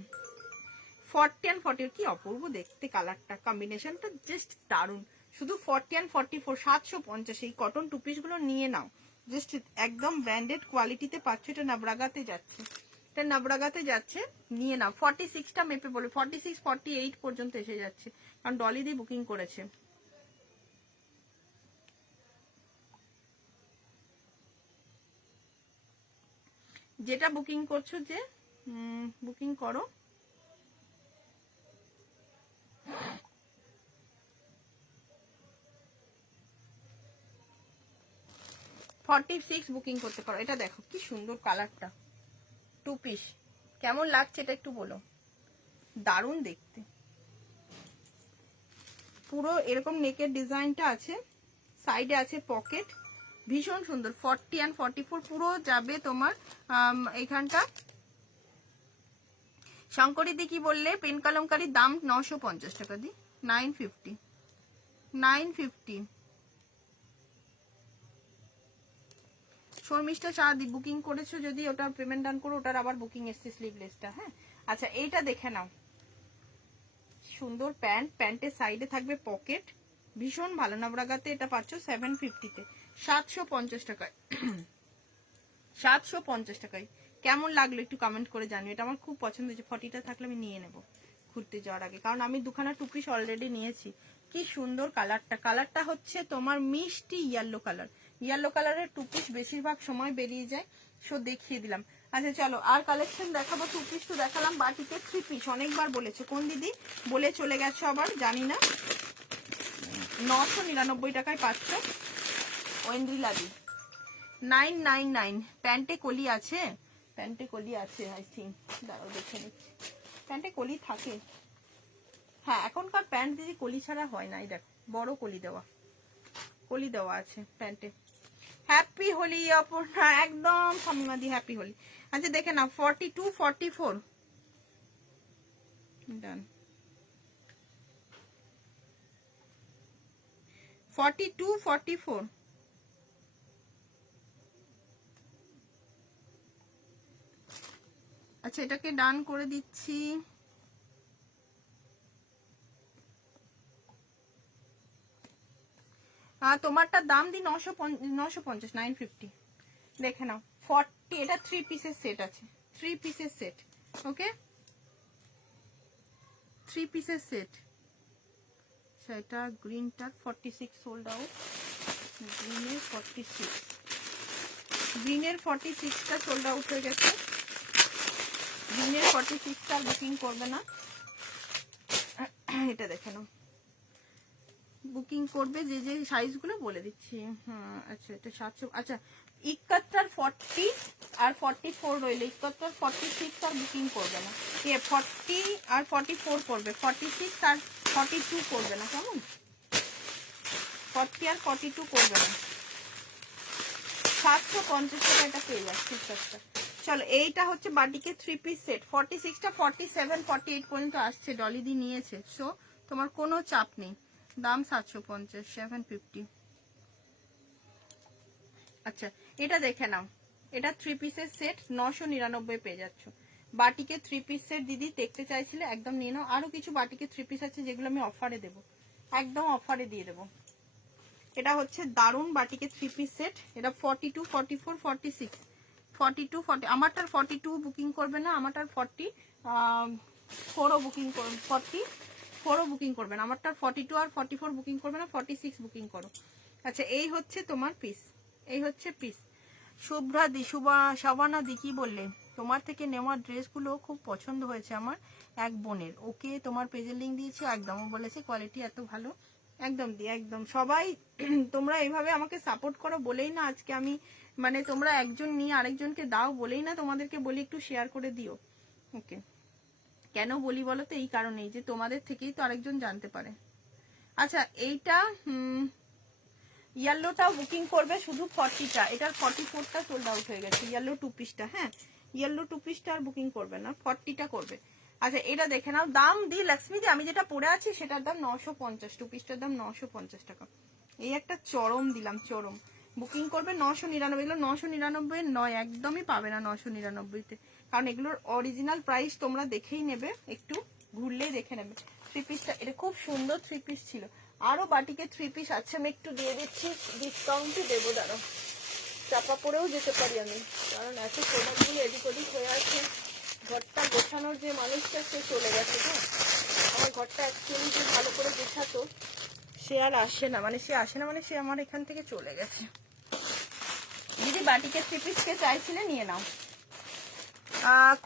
40 and 40, কি অপূর্ব দেখতে কালারটা, কম্বিনেশনটা জাস্ট দারুণ। শুধু 40 and 44, 750। এই কটন টু পিস গুলো নিয়ে নাও, জাস্ট একদম ব্র্যান্ডেড কোয়ালিটিতে পাচ্ছ। এটা নবরাগাতে যাচ্ছে, এটা নবরাগাতে যাচ্ছে, নিয়ে নাও। 46টা মেপে বলে, 46, 48 পর্যন্ত এসে যাচ্ছে, কারণ ডলি দিয়ে বুকিং করেছে। যেটা বুকিং করছো, যে বুকিং করো। $46 বুকিং করতে পারো। এটা দেখো কি সুন্দর কালারটা, 2 পিস, কেমন লাগছে এটা একটু বলো। দারুণ দেখতে, পুরো এরকম নেকের ডিজাইনটা আছে, সাইডে আছে পকেট, ভীষণ সুন্দর। 40 and 44 পুরো যাবে তোমার এখানটা। শঙ্করী দি কি বললে, পেন কলমকারীর দাম 950 টাকা দি, 950, 950। শর্মিষ্ঠা চা দি বুকিং করেছো, যদি ওটা পেমেন্ট ডান করো, ওটার আবার বুকিং এসছে স্লিভলেসটা। হ্যাঁ, আচ্ছা এইটা দেখে নাও, সুন্দর প্যান্ট, প্যান্টের সাইডে থাকবে পকেট, ভীষণ ভালো। নবরাগাতে এটা পাচ্ছ 750-তে, 750 টাকায়, 750 টাকায়। কেমন লাগলো একটু কমেন্ট করে জানিও, এটা আমার খুব পছন্দ হয়েছে। 40টা থাকলে আমি নিয়ে নেব ঘুরতে যাওয়ার আগে, কারণ আমি দুখানা টু পিস অলরেডি নিয়েছি। কি সুন্দর কালারটা, কালারটা হচ্ছে তোমার মিষ্টি ইয়েলো কালার, ইয়েলো কালারের টু পিস বেশিরভাগ সময় বেরিয়ে যায়, সো দেখিয়ে দিলাম। আচ্ছা চলো আর কালেকশন দেখাবো। টু পিস তো দেখালাম, বাটিতে 3 পিস অনেকবার বলেছে, কোন দিদি বলে চলে গেছো আবার জানি না। 999 টাকায় পাচ্ছ ওয়েন্দ্রিলাদি, 999। প্যান্টে কলি আছে, প্যান্টে কলি আছে আই থিঙ্ক, দাঁড়াও দেখে নিচ্ছি, প্যান্টে কলি থাকে। হ্যাঁ, এখনকার প্যান্ট দিদি কলি ছাড়া হয় না, এই দেখো বড় কলি দেওয়া আছে প্যান্টে। হ্যাপি হোলি অপর্ণা, একদম সামিমাদি হ্যাপি হোলি। আচ্ছা দেখে নাও, 42, 44 ডান, 42, 44। আচ্ছা এটাকে ডান করে দিচ্ছি। তোমারটার দাম দি 950, 950 দেখে নাও। 40, এটা 3 পিসের সেট আছে, 3 পিসের সেট। ওকে, 3 পিসের সেট। সেটা গ্রিনটার 46 সোল্ড আউট, গ্রিনের 46। গ্রিনের 46টা সোল্ড আউট হয়ে গেছে। গ্রিনের 46টা বুকিং করবে না, এটা দেখে নাও। বুকিং করবে যে যে সাইজগুলো বলে দিচ্ছি। হ্যাঁ আচ্ছা, এটা 700। আচ্ছা 71 40 আর 44 রইল। 71 46 আর বুকিং করবে না, 40 আর 44 করবে, 46 আর 42 করবে না, কেমন? 40 আর 42 করবে না। 750 টাকা এটা পেয়ে যাচ্ছে একটা। চলো এইটা হচ্ছে বাটিকে 3 পিস সেট। 46টা 47 48 পর্যন্ত আসছে, ডলিদি নিয়েছে, সো তোমার কোনো চাপ নেই। দাম 750, 750। আচ্ছা এটা দেখে নাও, এটা 3 পিসের সেট 999 পেয়ে যাচ্ছ। বাটিকে 3 পিস সেট দিদি দেখতে চাইছিলে, একদম নিয়ে নাও। আরো কিছু বাটিকে 3 পিস আছে যেগুলো আমি অফারে দেবো, একদম অফারে দিয়ে দেবো। এটা হচ্ছে দারুন বাটিকে 3 পিস সেট। এটা 42 44 46 42 40। আমারটার 42 বুকিং করবে না, আমারটার 44ও বুকিং করবে, 44ও বুকিং করবে না। আমারটার 42 আর 44 বুকিং করবে না, 46 বুকিং করো। আচ্ছা এই হচ্ছে তোমার পিস, এই হচ্ছে পিস। শুভ্রা দি, শবানা দি কি বললে? তোমার থেকে নেওয়া ড্রেসগুলো খুব পছন্দ হয়েছে আমার এক বোনের, ওকে তোমার পেজের লিঙ্ক দিয়েছি, একদম ও বলেছে কোয়ালিটি এত ভালো। একদম দি একদম। সবাই তোমরা এইভাবে আমাকে সাপোর্ট করো বলেই না আজকে আমি, মানে তোমরা একজন নিয়ে আরেকজনকে দাও বলেই না তোমাদেরকে বলি একটু শেয়ার করে দিও। ওকে, কেন বলি বলো তো? এই কারণেই যে তোমাদের থেকেই তো আরেকজন জানতে পারে। আচ্ছা এইটা ইয়েলোটাও বুকিং করবে শুধু 40টা, এটার 44টা সোল্ড আউট হয়ে গেছে, ইয়েলো 2 পিসটা। হ্যাঁ ইয়েলো 2 পিসটা আর বুকিং করবে না, 40টা করবে। আচ্ছা এটা দেখে নাও, দাম দি লক্ষ্মী দি, আমি যেটা পরে আছি সেটার দাম 950, 2 পিসটার দাম 950 টাকা। এই একটা চরম দিলাম, চরম। বুকিং করবে 999, এগুলো 999 নয়, একদমই পাবে না 999তে, কারণ এগুলোর অরিজিনাল প্রাইস তোমরা দেখেই নেবে, একটু ঘুরলেই দেখে নেবে। 3 পিসটা এটা খুব সুন্দর 3 পিস ছিল। আরো বাটিকে 3 পিস আছে, আমি একটু দিয়ে দিচ্ছি, ডিসকাউন্টে দেবো, দাঁড়াও। চাপা পড়েও যেতে পারি আমি, কারণ এত প্রোডাক্টগুলো এদিক ওদিক হয়ে আছে। ঘরটা গোছানোর যে মানুষটা সে চলে গেছে। হ্যাঁ আমার ঘরটা অ্যাকচুয়ালি যে ভালো করে গোছাতো সে আর আসে না, মানে সে আসে না মানে সে আমার এখান থেকে চলে গেছে। দিদি বাটিকে 3 পিস কে চাইছিলে নিয়ে নাও।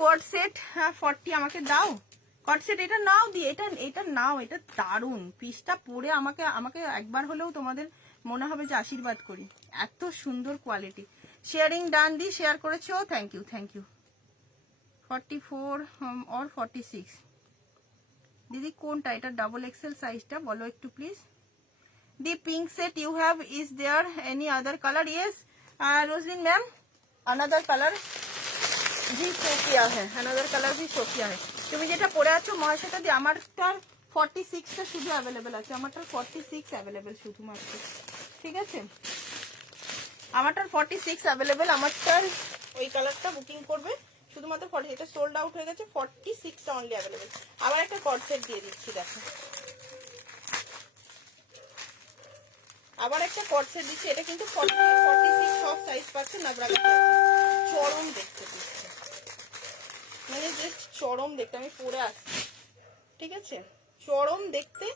কোড সেট 40 আমাকে দাও, কোড সেট এটা নাও দিয়ে, এটা নাও, এটা দারুন পিসটা পরে আমাকে আমাকে একবার হলেও তোমাদের মনে হবে যে আশীর্বাদ করি, এত সুন্দর কোয়ালিটি। শেয়ারিং ডান দি, শেয়ার করেছো, থ্যাংক ইউ থ্যাংক ইউ। 44 और 46 দিদি কোনটা? এটা ডাবল এক্সেল সাইজটা বলো একটু please. The pink set you have, is there any other colour? Yes Roselyn ma'am, another colour भी शो किया है, अनदर कलर भी शो किया है। তুমি যেটা পরে আছো মহাশ্বেতা দি, আমারটার 46টা শুধু অ্যাভেলেবেল আছে, আমারটার 46 অ্যাভেলেবেল শুধুমাত্র, ঠিক আছে? আমারটার 46 অ্যাভেলেবেল, আমারটার ওই কালারটা বুকিং করবে শুধুমাত্র 40। এটা সোল্ড আউট হয়ে গেছে, 46টা অনলি অ্যাভেলেবেল। আবার একটা কট সেট দিয়ে দিচ্ছি, দেখো আবার একটা কট সেট দিচ্ছি। এটা কিন্তু 40 46 সব সাইজ পাচ্ছে, নাবরাগা চরম দেখতে দিচ্ছে, মানে জাস্ট চরম দেখতে। আমি পরে আসছি, ঠিক আছে? চরম দেখতে,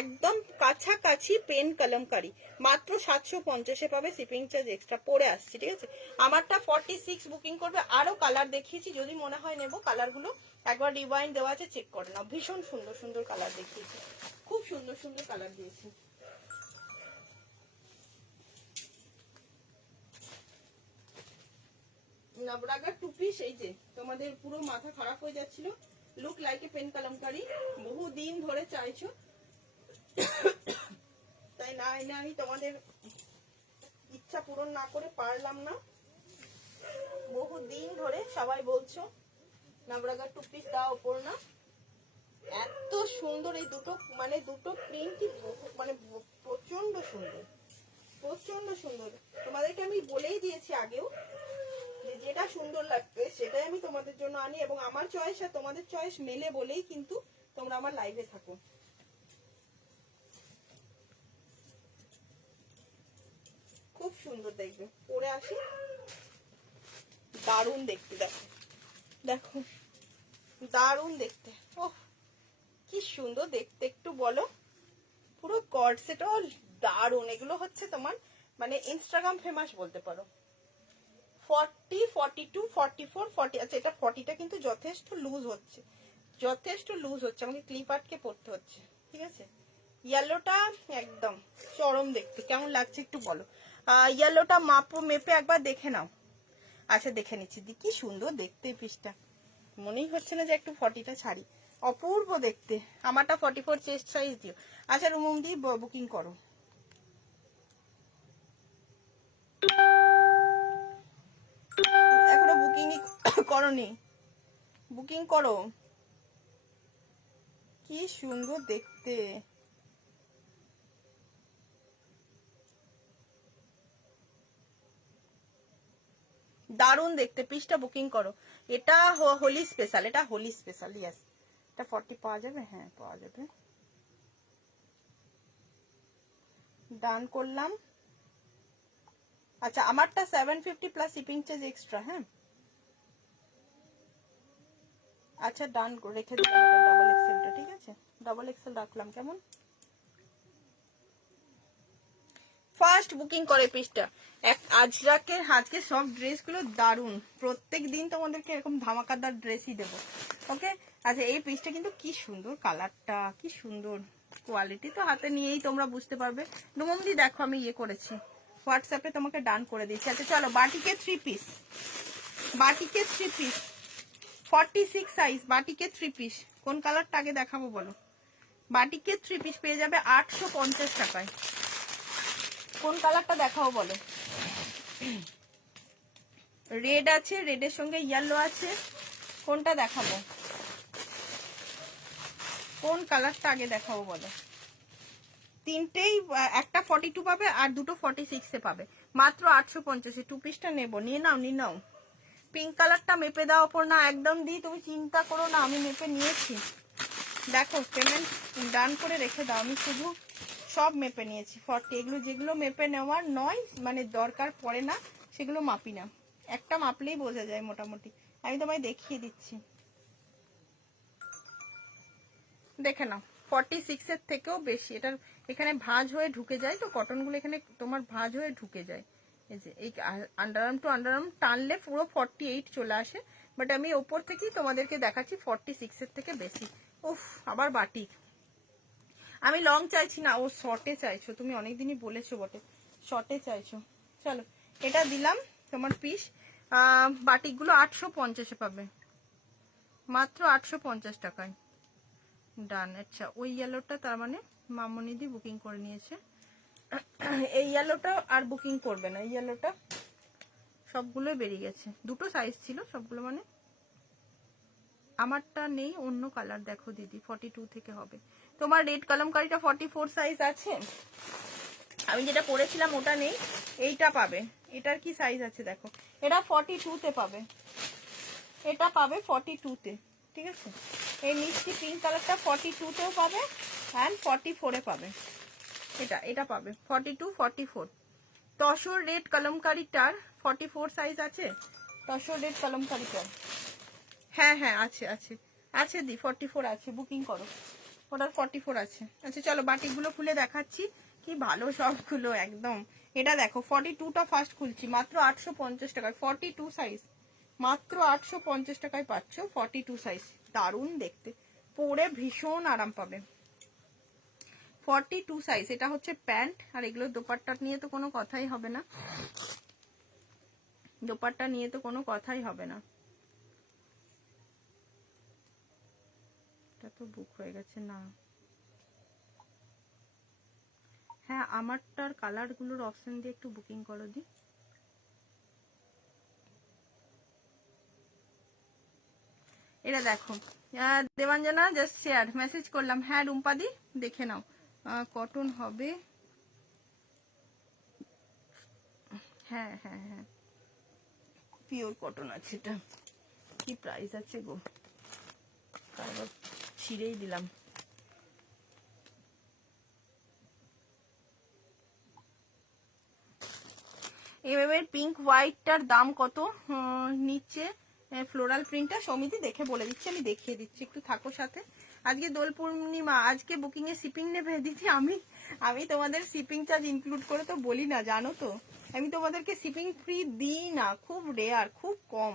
একদম কাছাকাছি পেন কলমকারি, মাত্র 750-এ পাবে, শিপিং চার্জ এক্সট্রা। পরে আসছি, ঠিক আছে? আমারটা 46 বুকিং করবে। আরো কালার দেখিয়েছি, যদি মনে হয় নেবো কালারগুলো একবার রিওয়াইন্ড দেওয়া আছে, চেক করে নাও। ভীষণ সুন্দর সুন্দর কালার দেখিয়েছি, খুব সুন্দর সুন্দর কালার দিয়েছি। নবরাগার 2 পিস, এই যে তোমাদের পুরো মাথা খারাপ হয়ে যাচ্ছিল, look like a pen Kalamkari, বহু দিন ধরে চাইছো, তাই না এনে আমি তোমাদের ইচ্ছা পূরণ না করে পারলাম না। বহু দিন ধরে সবাই বলছো নবরাগার 2 পিস দাও ওপর না, এত সুন্দর এই দুটো, মানে দুটো প্রিন্টই মানে প্রচন্ড সুন্দর, প্রচন্ড সুন্দর। তোমাদেরকে আমি বলেই দিয়েছি আগেও, যেটা সুন্দর লাগবে সেটাই আমি তোমাদের জন্য আনি, এবং আমার চয়েস আর তোমাদের চয়েস মেলে বলেই কিন্তু তোমরা আমার লাইভে থাকো। খুব সুন্দর দেখবে, পরে আসি, দারুণ দেখতে। দেখো দেখো দারুণ দেখতে, ওহ কি সুন্দর দেখতে, একটু বলো। পুরো কর্ড সেট দারুণ। এগুলো হচ্ছে তোমার মানে ইনস্টাগ্রাম ফেমাস বলতে পারো। 40, 42, 44, 40। আচ্ছা এটা 40টা কিন্তু যথেষ্ট লুজ হচ্ছে, যথেষ্ট লুজ হচ্ছে, আমাকে ক্লিপ আটকে পড়তে হচ্ছে, ঠিক আছে। ইয়েলোটা একদম চরম দেখতে, কেমন লাগছে একটু বলো। ইয়েলোটা মেপে একবার দেখে নাও। আচ্ছা দেখে নিচ্ছি, দি কি সুন্দর দেখতে পিসটা, মনেই হচ্ছে না যে একটু 40টা ছাড়ি, অপূর্ব দেখতে। আমারটা 44 চেস্ট সাইজ দিও। আচ্ছা রুমুম দি বুকিং করো। এখনো বুকিংই করনি, বুকিং করো। কি সুন্দর দেখতে, দারুণ দেখতে পিসটা, বুকিং করো। এটা হোলি স্পেশাল, এটা হোলি স্পেশাল, ইয়েস। এটা 40 পাওয়া যাবে, হ্যাঁ পাওয়া যাবে। ডান করলাম। আচ্ছা আমারটা 750 প্লাস শিপিং চার্জ এক্সট্রা, হ্যাঁ। আচ্ছা ডান রেখে দিলাম ডাবল এক্সেলটা, ঠিক আছে, ডাবল এক্সেল রাখলাম। কেমন ফার্স্ট বুকিং করে পিসটা। আজকে সব ড্রেসগুলো দারুন, প্রত্যেক দিন তোমাদেরকে এরকম ধামাকাদার ড্রেসই দেবো, ওকে। আচ্ছা এই পিসটা কিন্তু কি সুন্দর, কালারটা কি সুন্দর, কোয়ালিটি তো হাতে নিয়েই তোমরা বুঝতে পারবে। ডুমমদি দেখো আমি ইয়ে করেছি, হোয়াটসঅ্যাপে তোমাকে ডান করে দিচ্ছি। আচ্ছা চলো বাটিকে 3 পিস, বাটিকে 3 পিস 46 সাইজ, বাটিকে 3 পিস। কোন কালারটা আগে দেখাবো বলো। বাটিকে 3 পিস পেয়ে যাবে 850 টাকায়। কোন কালারটা দেখাবো বলো। রেড আছে, রেডের সঙ্গে ইয়েলো আছে, কোনটা দেখাবো, কোন কালারটা আগে দেখাবো বলো। তিনটেই, একটা 42 পাবে আর দুটো 46 এ পাবে, মাত্র 850। 2 পিসটা নেবো, নিয়ে নাও নিয়ে নাও। পিঙ্ক কালারটা মেপে দাও ওপর না, একদম দিই, তুমি চিন্তা করো না, আমি মেপে নিয়েছি। দেখো পেমেন্ট ডান করে রেখে দাও, আমি শুধু সব মেপে নিয়েছি 40। এগুলো যেগুলো মেপে নেওয়ার নয়, মানে দরকার পড়ে না, সেগুলো মাপি না, একটা মাপলেই বোঝা যায় মোটামুটি। আমি তোমায় দেখিয়ে দিচ্ছি, দেখে নাও। 46 এর থেকেও বেশি, এটার এখানে ভাঁজ হয়ে ঢুকে যায়, তো কটনগুলো এখানে তোমার ভাঁজ হয়ে ঢুকে যায়। এই যে এই আন্ডারআর্ম টু আন্ডারআর্ম টানলে পুরো 48 চলে আসে, বাট আমি ওপর থেকেই তোমাদেরকে দেখাচ্ছি 46 এর থেকে বেশি। উফ আবার বাটিক, আমি লং চাইছি না, ও শর্টে চাইছো, তুমি অনেকদিনই বলেছো বটে শর্টে চাইছো। চলো এটা দিলাম তোমার পিস। বাটিকগুলো 850-এ পাবে, মাত্র 850 টাকায়। ডান। আচ্ছা ওই ইয়েলোটা তার মানে মামনিদি বুকিং করে নিয়েছে, এই ইয়েলোটা আর বুকিং করবে না, এই ইয়েলোটা সবগুলোই বেরিয়ে গেছে, দুটো সাইজ ছিল সবগুলো, মানে আমারটা নেই, অন্য কালার দেখো দিদি, 42 থেকে হবে। তোমার রেড কলমকারিটা 44 সাইজ আছে, আমি যেটা পরেছিলাম ওটা নেই, এইটা পাবে। এটার কি সাইজ আছে দেখো, এটা 42 তে পাবে, এটা পাবে 42 তে, ঠিক আছে। এই মিষ্টি পিঙ্ক কালারটা 42 তেও পাবে অ্যান্ড 44 এ পাবে। এটা পাবে 42, 44। তসর রেড কলমকারিটার 44 সাইজ আছে, তসর রেড কলমকারিটার, হ্যাঁ হ্যাঁ আছে আছে আছে দি, 44 আছে, বুকিং করো, ওটার 44 আছে। আচ্ছা চলো বাটিকগুলো খুলে দেখাচ্ছি, কি ভালো সবগুলো একদম। এটা দেখো 42টা ফার্স্ট খুলছি, মাত্র 850 টাকায়, 42 সাইজ, মাত্র 850 টাকায় পাচ্ছ 42 সাইজ, দারুণ দেখতে, পরে ভীষণ আরাম পাবে। 42 সাইজ, এটা হচ্ছে প্যান্ট, আর এগুলো দোপাট্টা নিয়ে তো কোনো কথাই হবে না, দোপাট্টা নিয়ে তো কোনো কথাই হবে না। এটা তো বুক হয়ে গেছে না, হ্যাঁ আমারটার কালার গুলোর অপশন দিয়ে একটু বুকিং করো দি। এটা দেখো দেবাঞ্জনা জাস্ট শেয়ার মেসেজ করলাম, হ্যাঁ রুম্পাদি দেখে নাও, কটন হবে, হ্যাঁ হ্যাঁ হ্যাঁ পিওর কটন আছে। এটা কি প্রাইস আছে গো, কারবার ছিঁড়েই দিলাম। এর পিঙ্ক হোয়াইটটার দাম কত, নিচে ফ্লোরাল প্রিন্টটা সমিতি দেখে বলে দিচ্ছি, আমি দেখিয়ে দিচ্ছি, একটু থাকো সাথে। আজকে দোল পূর্ণিমা, আজকে বুকিং এ শিপিং নেবে দিদি? আমি তোমাদের শিপিং চার্জ ইনক্লুড করে তো বলি না, জানো তো। আমি তোমাদেরকে শিপিং ফ্রি দিই না, খুব রেয়ার, খুব কম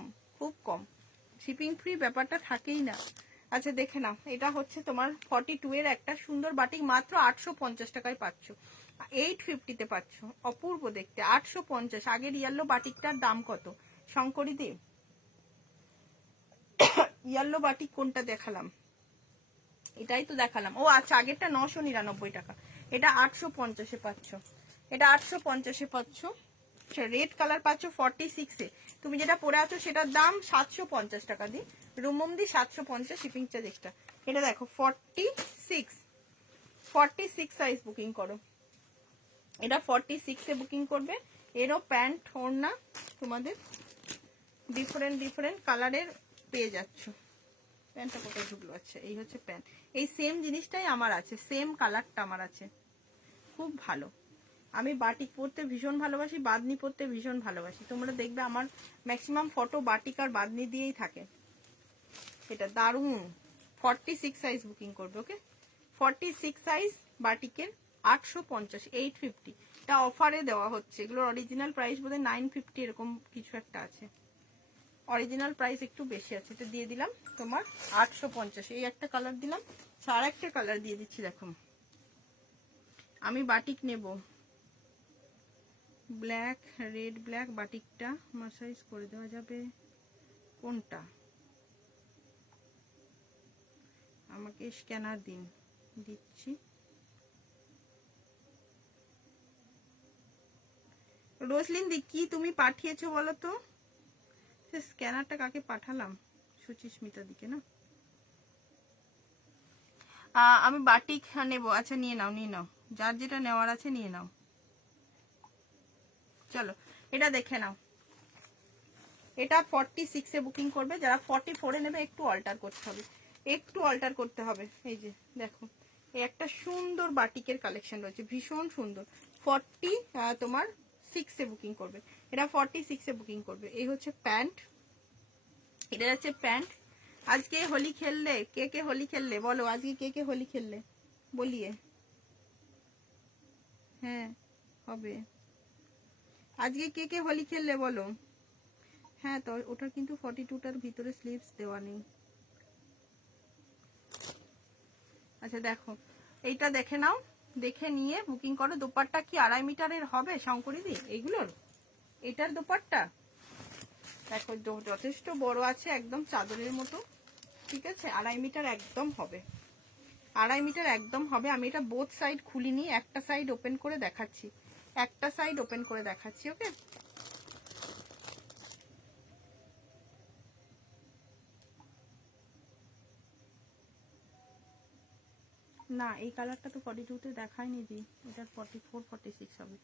শিপিং ফ্রি ব্যাপারটা থাকেই না। আচ্ছা দেখে নাও, এটা হচ্ছে তোমার 42 এর একটা সুন্দর বাটিক, মাত্র 850 টাকায় পাচ্ছ, 850 পাচ্ছ, অপূর্ব দেখতে, 850। আগের ইয়েলো বাটিকটার দাম কত শঙ্করী দি? ইয়েলো বাটিক কোনটা দেখালাম? এটাই তো দেখালাম। ও আচ্ছা, আগেরটা 999 টাকা, এটা 850-এ পাচ্ছ, এটা 850-এ পাচ্ছ। রেড কালার পাচ্ছ 46 এ। তুমি যেটা পরে আছো সেটার দাম 750 টাকা দি, রুমম দি 750 শিপিং চার্জ এক্সট্রা। এটা দেখো 46 সাইজ বুকিং করো, এটা 46 এ বুকিং করবে। এরও প্যান্ট ওড়না তোমাদের ডিফারেন্ট কালারের পেয়ে যাচ্ছ। প্যান্টটা কোথায় ঢুকলো? আচ্ছা এই হচ্ছে প্যান্ট, এই সেম জিনিসটাই আমার আছে, সেম কালারটা আমার আছে, খুব ভালো। আমি বাটিক পরতে ভীষণ ভালোবাসি, বাদনি পরতে ভীষণ ভালোবাসি। তোমরা দেখবে আমার ম্যাক্সিমাম ফটো বাটিক আর বাদনি দিয়েই থাকে। এটা দারুণ, 46 সাইজ বুকিং করবে। ওকে, 46 সাইজ বাটিকের 850, 850। এটা অফারে দেওয়া হচ্ছে, এগুলোর অরিজিনাল প্রাইস বোধহয় 950 এরকম কিছু একটা আছে, অরিজিনাল প্রাইস একটু বেশি আছে। এটা দিয়ে দিলাম তোমার 850। এই একটা কালার দিলাম, আর একটা কালার দিয়ে দিচ্ছি। দেখো আমি বাটিক নেব, ব্ল্যাক, রেড ব্ল্যাক বাটিকটা মাসাইজ করে দেওয়া যাবে কোনটা? আমাকে স্ক্যানার দিন, দিচ্ছি। রোজলিন দি কি তুমি পাঠিয়েছো বলো তো? স্ক্যানারটা কাকে পাঠালাম? সুচিস্মিতা দিকে না? আমি বাটিক নেবো। আচ্ছা নিয়ে নাও, যার যেটা নেওয়ার আছে নিয়ে নাও। চলো এটা দেখে নাও, এটা 46 এ বুকিং করবে। যারা 44 এ নেবে একটু অল্টার করতে হবে, এই যে দেখো এই একটা সুন্দর বাটিকের কালেকশন রয়েছে, ভীষণ সুন্দর। 40 তোমার 6 এ বুকিং করবে, এটা 46 এ বুকিং করবে। এই হচ্ছে প্যান্ট, এটা হচ্ছে প্যান্ট। আজকে হোলি খেললে? কে হোলি খেললে বলো, আজকে কে হোলি খেললে বলিয়ে? হ্যাঁ হবে, আজকে কে হোলি খেললে বলো? হ্যাঁ তো ওটা কিন্তু 42টার ভিতরে স্লিভস দেওয়া নেই। আচ্ছা দেখো এইটা দেখে নাও, দেখে নিয়ে বুকিং করো। দোপাট্টা কি 2.5 মিটারের হবে শঙ্করীদি এইগুলোর? এটার দোপাট্টা দেখো যথেষ্ট বড় আছে, একদম চাদরের মতো, ঠিক আছে। 2.5 মিটার একদম হবে, 2.5 মিটার একদম হবে। আমি এটা বোথ সাইড খুলিনি, একটা সাইড ওপেন করে দেখাচ্ছি, ওকে। না এই কালারটা তো 42 তে দেখায়নি দি, এটা 44 46 হবে।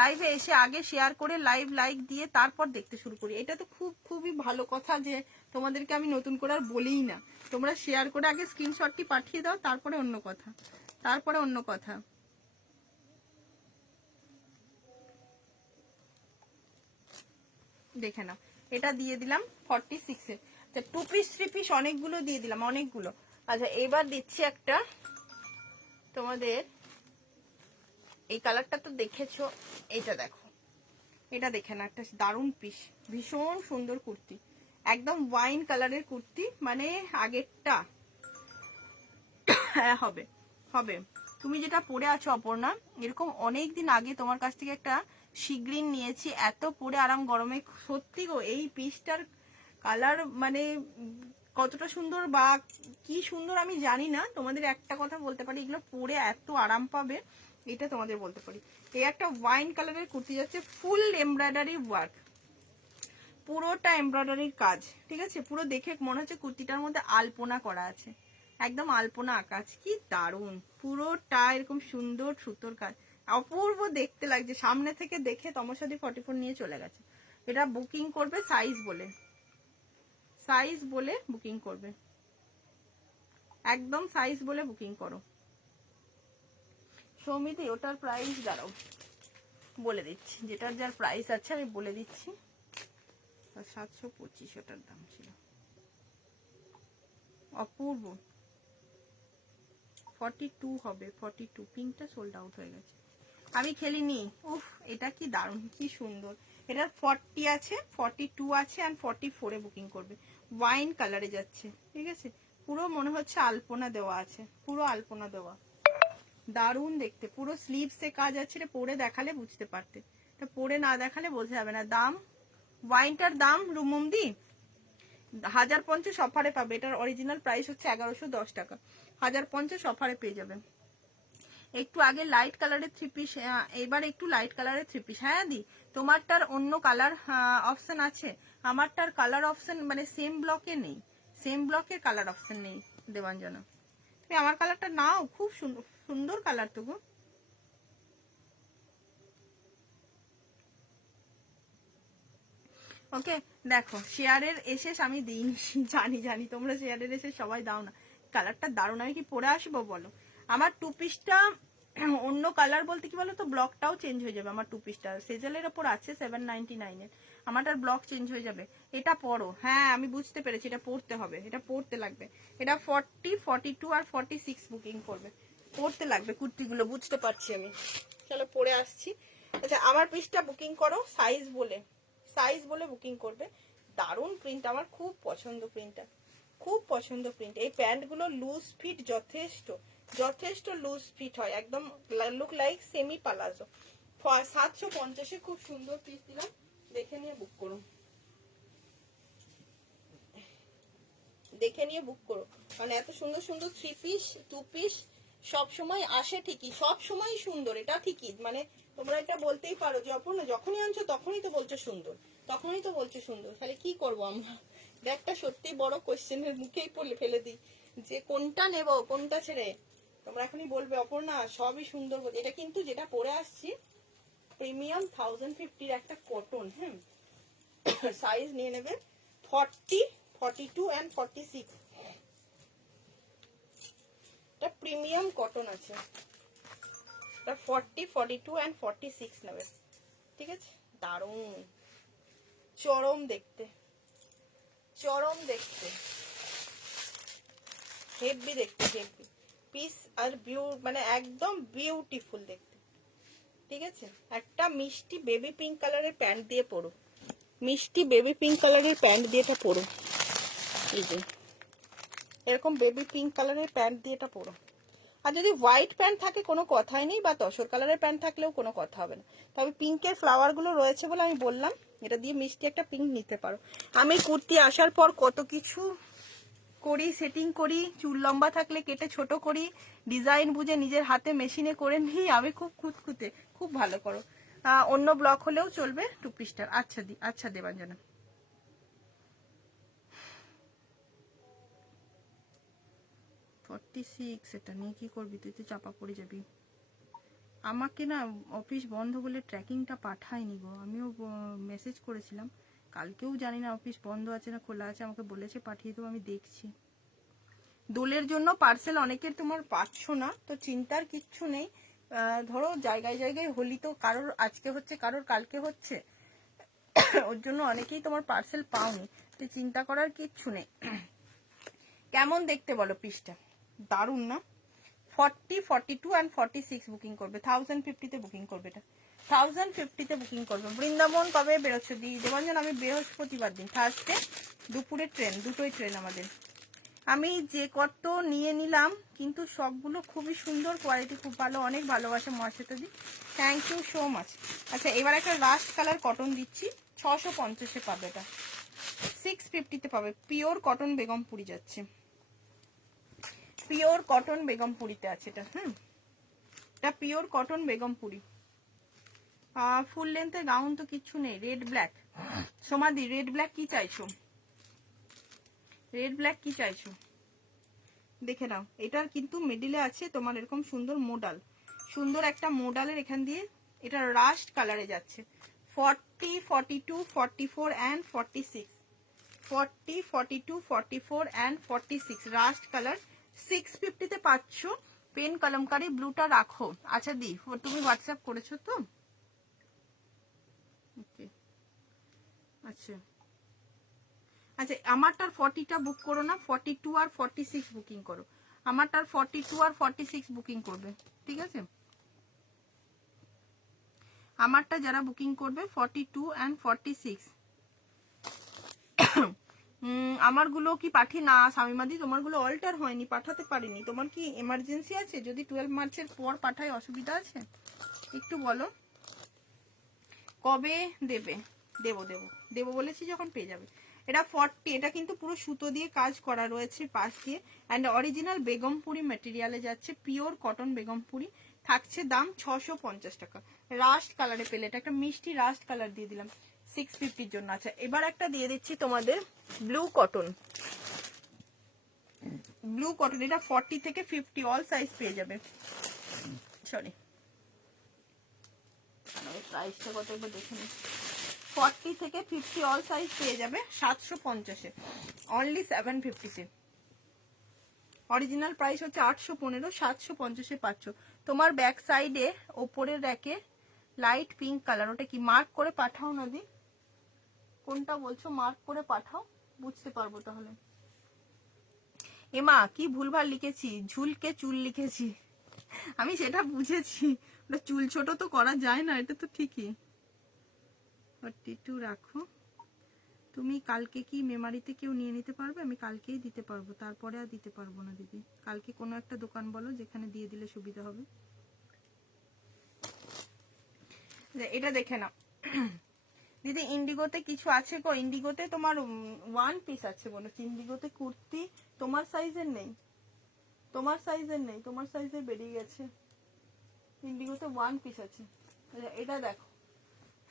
লাইভে এসে আগে শেয়ার করে লাইক দিয়ে তারপর দেখতে শুরু করি। এটা তো খুবই ভালো কথা যে তোমাদেরকে আমি নতুন করে আর বলিই না, তোমরা শেয়ার করে আগে স্ক্রিনশটটি পাঠিয়ে দাও, তারপরে অন্য কথা। দেখে নাও এটা দিয়ে দিলাম 46 এ। 2 পিস 3 পিস অনেকগুলো দিয়ে দিলাম, অনেকগুলো। আচ্ছা এবার দিচ্ছি একটা তোমাদের, এই কালারটা তো দেখেছো, এটা দেখো, এটা দেখে না, একটা দারুণ পিস, ভীষণ সুন্দর কুর্তি, একদম ওয়াইন কালারের কুর্তি, মানে আগেরটা হ্যাঁ হবে। তুমি যেটা পরে আছো অপর্ণা, এরকম অনেক দিন আগে তোমার কাছ থেকে একটা শিগ্রিন নিয়েছি, এত পরে আরাম গরমে, সত্যি গো এই পিসটার কালার মানে কতটা সুন্দর বা কি সুন্দর আমি জানি না, তোমাদের একটা কথা বলতে পারি, এগুলো পরে এত আরাম পাবে, এটা তোমাদের বলতে পারি। এই একটা ওয়াইন কালারের কুর্তি যাচ্ছে, ফুল এমব্রয়ডারি ওয়ার্ক, পুরোটা এমব্রয়ডারির কাজ, ঠিক আছে। পুরো দেখে মনে হচ্ছে কুর্তিটার মধ্যে আলপনা করা আছে, একদম আলপনা আকাশ, কি দারুন, পুরোটা এরকম সুন্দর সুতোর কাজ, অপূর্ব দেখতে লাগছে। সামনে থেকে দেখে তমসাদি 44 নিয়ে চলে গেছে। এটা বুকিং করবে সাইজ বলে বুকিং করবে, একদম সাইজ বলে বুকিং করো। সৌমিতি ওটার প্রাইস দাঁড়াও বলে দিচ্ছি, যেটার যার প্রাইস আছে আমি বলে দিচ্ছি। 725 ওটার দাম ছিল, অপূর্ব 42 হবে, 42। পিঙ্কটা সোল্ড আউট হয়ে গেছে, আমি খেলিনি। উফ, এটা কি দারুণ, কি সুন্দর। এটার 40 আছে, 42 আছে, আর 44-এ বুকিং করবে। ওয়াইন কালারে যাচ্ছে, ঠিক আছে। পুরো মনে হচ্ছে আলপনা দেওয়া আছে, পুরো আলপনা দেওয়া, দারুণ দেখতে। পুরো স্লিভসে কাজ আছে, এটা পরে দেখালে বুঝতে পারতে, এটা পরে না দেখালে বোঝা যাবে না। দাম, ওয়াইনটার দাম রুমুমদি 1050 অফারে পাবে। এটার অরিজিনাল প্রাইস হচ্ছে 1110 টাকা, 1050 অফারে পেয়ে যাবেন। একটু আগে লাইট কালারের 3 পিস, এবার একটু লাইট কালারের 3 পিস। হ্যাঁ দি, তোমারটার অন্য কালার অপশন আছে, আমারটার কালার অপশন মানে সেম ব্লকে নেই, সেম ব্লকের কালার অপশন নেই দেবাঞ্জনা। তুমি আমার কালারটা নাও, খুব সুন্দর সুন্দর কালার তো গো। ওকে, দেখো শেয়ারের এসেস আমি দিইনি, জানি জানি তোমরা শেয়ারের এসে সবাই দাও না। কালারটা দারুণ, আমি কি পরে আসবো বলো। আমার 2 পিসটা অন্য কালার বলতে কি বলো তো, ব্লকটাও চেঞ্জ হয়ে যাবে। আমার 2 পিসটা সেজেলের ওপর আছে 799 এর, আমারটার ব্লক চেঞ্জ হয়ে যাবে। এটা পরো, হ্যাঁ আমি বুঝতে পেরেছি, এটা পড়তে হবে, এটা পড়তে লাগবে। এটা 40, 42 আর 46 বুকিং করবে, পড়তে লাগবে কুর্তিগুলো, বুঝতে পারছি আমি। চলো পরে আসছি। আচ্ছা, আমার পিসটা বুকিং করো সাইজ বলে, সাইজ বলে বুকিং করবে। দারুণ প্রিন্ট, আমার খুব পছন্দ প্রিন্টটা, খুব পছন্দ প্রিন্ট। এই প্যান্টগুলো লুজ ফিট, যথেষ্ট যথেষ্ট লুজ ফিট হয়, একদম লুক লাইক সেমি পালাজো। 750-এ খুব সুন্দর পিস দিলাম, দেখে নিয়ে বুক করো, দেখে নিয়ে বুক করো। মানে এত সুন্দর সুন্দর 3 পিস 2 পিস সব সময় আসে, ঠিকই সব সময় সুন্দর, এটা ঠিকই। মানে তোমরা এটা বলতেই পারো, যখনই আনছো তখনই তো বলছো সুন্দর, তখনই তো বলছো সুন্দর। তাহলে কি করবো আমরা, একটা সত্যি বড় কোশ্চেনের মুখেই ফেলে দিই যে কোনটা নেব কোনটা ছেড়ে। তোমরা এখনই বলবে অপর্ণা সবই সুন্দর বলছে। এটা কিন্তু যেটা পরে আসছি প্রিমিয়াম 1050-এর একটা কটন, হ্যাঁ সাইজ নিয়ে নেবে 40, 42 and 46। এটা প্রিমিয়াম কটন আছে, এটা 40, 42 and 46 নেবে, ঠিক আছে। দারুণ, চরম দেখতে, চরম দেখতে, হেভি দেখতে, হেভি পিস আর মানে একদম বিউটিফুল দেখতে, ঠিক আছে। একটা মিষ্টি বেবি পিঙ্ক কালারের প্যান্ট দিয়ে পরো, মিষ্টি বেবি পিঙ্ক কালারের প্যান্ট দিয়ে এটা পরো, এই যে এরকম বেবি পিঙ্ক কালারের প্যান্ট দিয়ে এটা পরো। আর যদি হোয়াইট প্যান্ট থাকে কোনো কথাই নেই, বা তসর কালারের প্যান্ট থাকলেও কোনো কথা হবে না। তবে পিঙ্কের ফ্লাওয়ার গুলো রয়েছে বলে আমি বললাম এটা দিয়ে মিষ্টি একটা পিঙ্ক নিতে পারো। আমি কুর্তি আসার পর কত কিছু করি, সেটিং করি, চুল লম্বা থাকলে কেটে ছোট করি, ডিজাইন বুঝে নিজের হাতে মেশিনে করে নিই। আমি খুব খুঁতখুঁতে, খুব ভালো করো। অন্য ব্লক হলেও চলবে 2 পিসটার। আচ্ছা দি, আচ্ছা দেবাঞ্জনা। 46, এটা নিয়ে কি করবি তুই, তো চাপা পড়ে যাবি। আমাকে না অফিস বন্ধ বলে ট্র্যাকিংটা পাঠায়নি গো, আমিও মেসেজ করেছিলাম কালকেও, জানি না অফিস বন্ধ আছে না খোলা আছে, আমাকে বলেছে পাঠিয়ে দেবো, আমি দেখছি। দোলের জন্য পার্সেল অনেকের তোমার পাচ্ছ না, তো চিন্তার কিচ্ছু নেই। ধরো জায়গায় জায়গায় হোলি তো কারোর আজকে হচ্ছে কারোর কালকে হচ্ছে, ওর জন্য অনেকেই তোমার পার্সেল পাওনি, তো চিন্তা করার কিচ্ছু নেই। কেমন দেখতে বলো পিসটা, দারুণ না। 40, 42 and 46 বুকিং করবে, 1050-তে বুকিং করবে, এটা 1050-তে বুকিং করবে। বৃন্দাবন কবে বেরোচ্ছে দি দেবাঞ্জন? আমি বৃহস্পতিবার দিন, থার্সডে দুপুরে ট্রেন, দুটোই ট্রেন আমাদের। আমি যে কত নিয়ে নিলাম, কিন্তু সবগুলো খুবই সুন্দর, কোয়ালিটি খুব ভালো, অনেক ভালোবাসে মহাশ্বেতা দি, থ্যাংক ইউ সো মাচ। আচ্ছা, এবার একটা রাস্ট কালার কটন দিচ্ছি, 650-এ পাবে, এটা 650-তে পাবে। পিওর কটন বেগমপুরি যাচ্ছে, পিওর কটন বেগমপুরিতে আছে এটা। এটা পিওর কটন বেগমপুরি। ফুল লেন্থের গাউন তো কিচ্ছু নেই, রেড ব্ল্যাক। সমাধি, রেড ব্ল্যাক কি চাইছো, রেড ব্ল্যাক কি চাইছো দেখে নাও। এটার কিন্তু মিডিলে আছে তোমার এরকম সুন্দর মোডাল, সুন্দর একটা মোডালের এখান দিয়ে, এটা রাস্ট কালারে যাচ্ছে। 40, 42, 44 and 46, 40, 42, 44 and 46 রাস্ট কালার, 650-তে পাচ্ছ। পেন কলমকারি ব্লুটা রাখো। আচ্ছা দি, তুমি হোয়াটসঅ্যাপ করেছো তো? ওকে, আচ্ছা আচ্ছা, আমারটার 40টা বুক করো না, 42 আর 46 বুকিং করো। আমারটার 42 আর 46 বুকিং করবে, ঠিক আছে? আমারটা যারা বুকিং করবে 42 and 46। আমারগুলো কি পাঠি না শামিমাদি, তোমারগুলো অল্টার হয়নি, পাঠাতে পারিনি। তোমার কি এমার্জেন্সি আছে? যদি 12 মার্চের পর পাঠায় অসুবিধা আছে? একটু বলো কবে দেবে। দেবো দেবো দেবো বলেছি যখন পেয়ে যাবে। এটা 40, এটা কিন্তু পুরো সুতো দিয়ে কাজ করা রয়েছে পাশ দিয়ে, অ্যান্ড অরিজিনাল বেগমপুরি ম্যাটেরিয়ালে যাচ্ছে, পিওর কটন বেগমপুরি। থাকছে দাম 650 টাকা। রাস্ট কালারে পেলে, এটা একটা মিষ্টি রাস্ট কালার দিয়ে দিলাম 650 জন্য। আচ্ছা এবার একটা দিয়ে দিচ্ছি তোমাদের ব্লু কটন। ব্লু কটন, এটা 40 থেকে 50 অল সাইজ পেয়ে যাবে। সরি প্রাইসটা কত একবার দেখে নিই। 40 থেকে 50 অল সাইজ পেয়ে যাবে 750-এ, অনলি 750-তে। অরিজিনাল প্রাইস হচ্ছে 815, 750-এ পাচ্ছ। তোমার ব্যাক সাইডে ওপরের র্যাকে লাইট পিঙ্ক কালার, ওটা কি মার্ক করে পাঠাও না দি, কোনটা বলছো মার্ক করে পাঠাও, বুঝতে পারবো তাহলে। এমা কি ভুলভাল লিখেছি, ঝুলকে চুল লিখেছি, আমি সেটা বুঝেছি, ওটা চুল ছোট তো করা যায় না, এটা তো ঠিকই। 42 রাখো। তুমি কালকে কি মেমারিতে কেউ নিয়ে নিতে পারবে? আমি কালকেই দিতে পারবো, তারপরে আর দিতে পারবো না দিদি। কালকে কোনো একটা দোকান বলো যেখানে দিয়ে দিলে সুবিধা হবে। এটা দেখে নাও দিদি, ইন্ডিগোতে কিছু আছে গো? ইন্ডিগোতে তোমার 1 পিস আছে বলেছি। ইন্ডিগোতে কুর্তি তোমার সাইজের নেই, তোমার সাইজের নেই, তোমার সাইজের বেরিয়ে গেছে। ইন্ডিগোতে 1 পিস আছে। এটা দেখো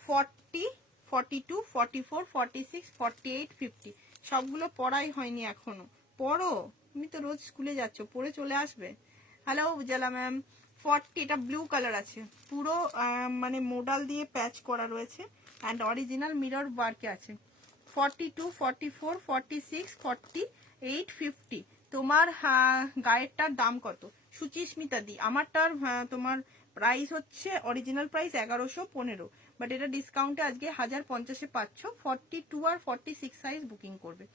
40, 42, 44, 46, 48, 50 সবগুলো পড়াই হয়নি এখনো। পড়ো, তুমি তো রোজ স্কুলে যাচ্ছ, পড়ে চলে আসবে। হ্যালো উজালা ম্যাম। 40, এটা ব্লু কালার আছে, পুরো মানে মোডাল দিয়ে প্যাচ করা রয়েছে, অ্যান্ড অরিজিনাল মিরর ওয়ার্কে আছে। 42, 44, 46, 48, 50 তোমার গায়েরটার দাম কত? সুচিস্মিতা দি, আমারটার তোমার প্রাইস হচ্ছে অরিজিনাল প্রাইস 1115, বাট এটা ডিসকাউন্টে আজকে 1050-এ পাচ্ছ। 42 আর 46 সাইজ বুকিং করবে,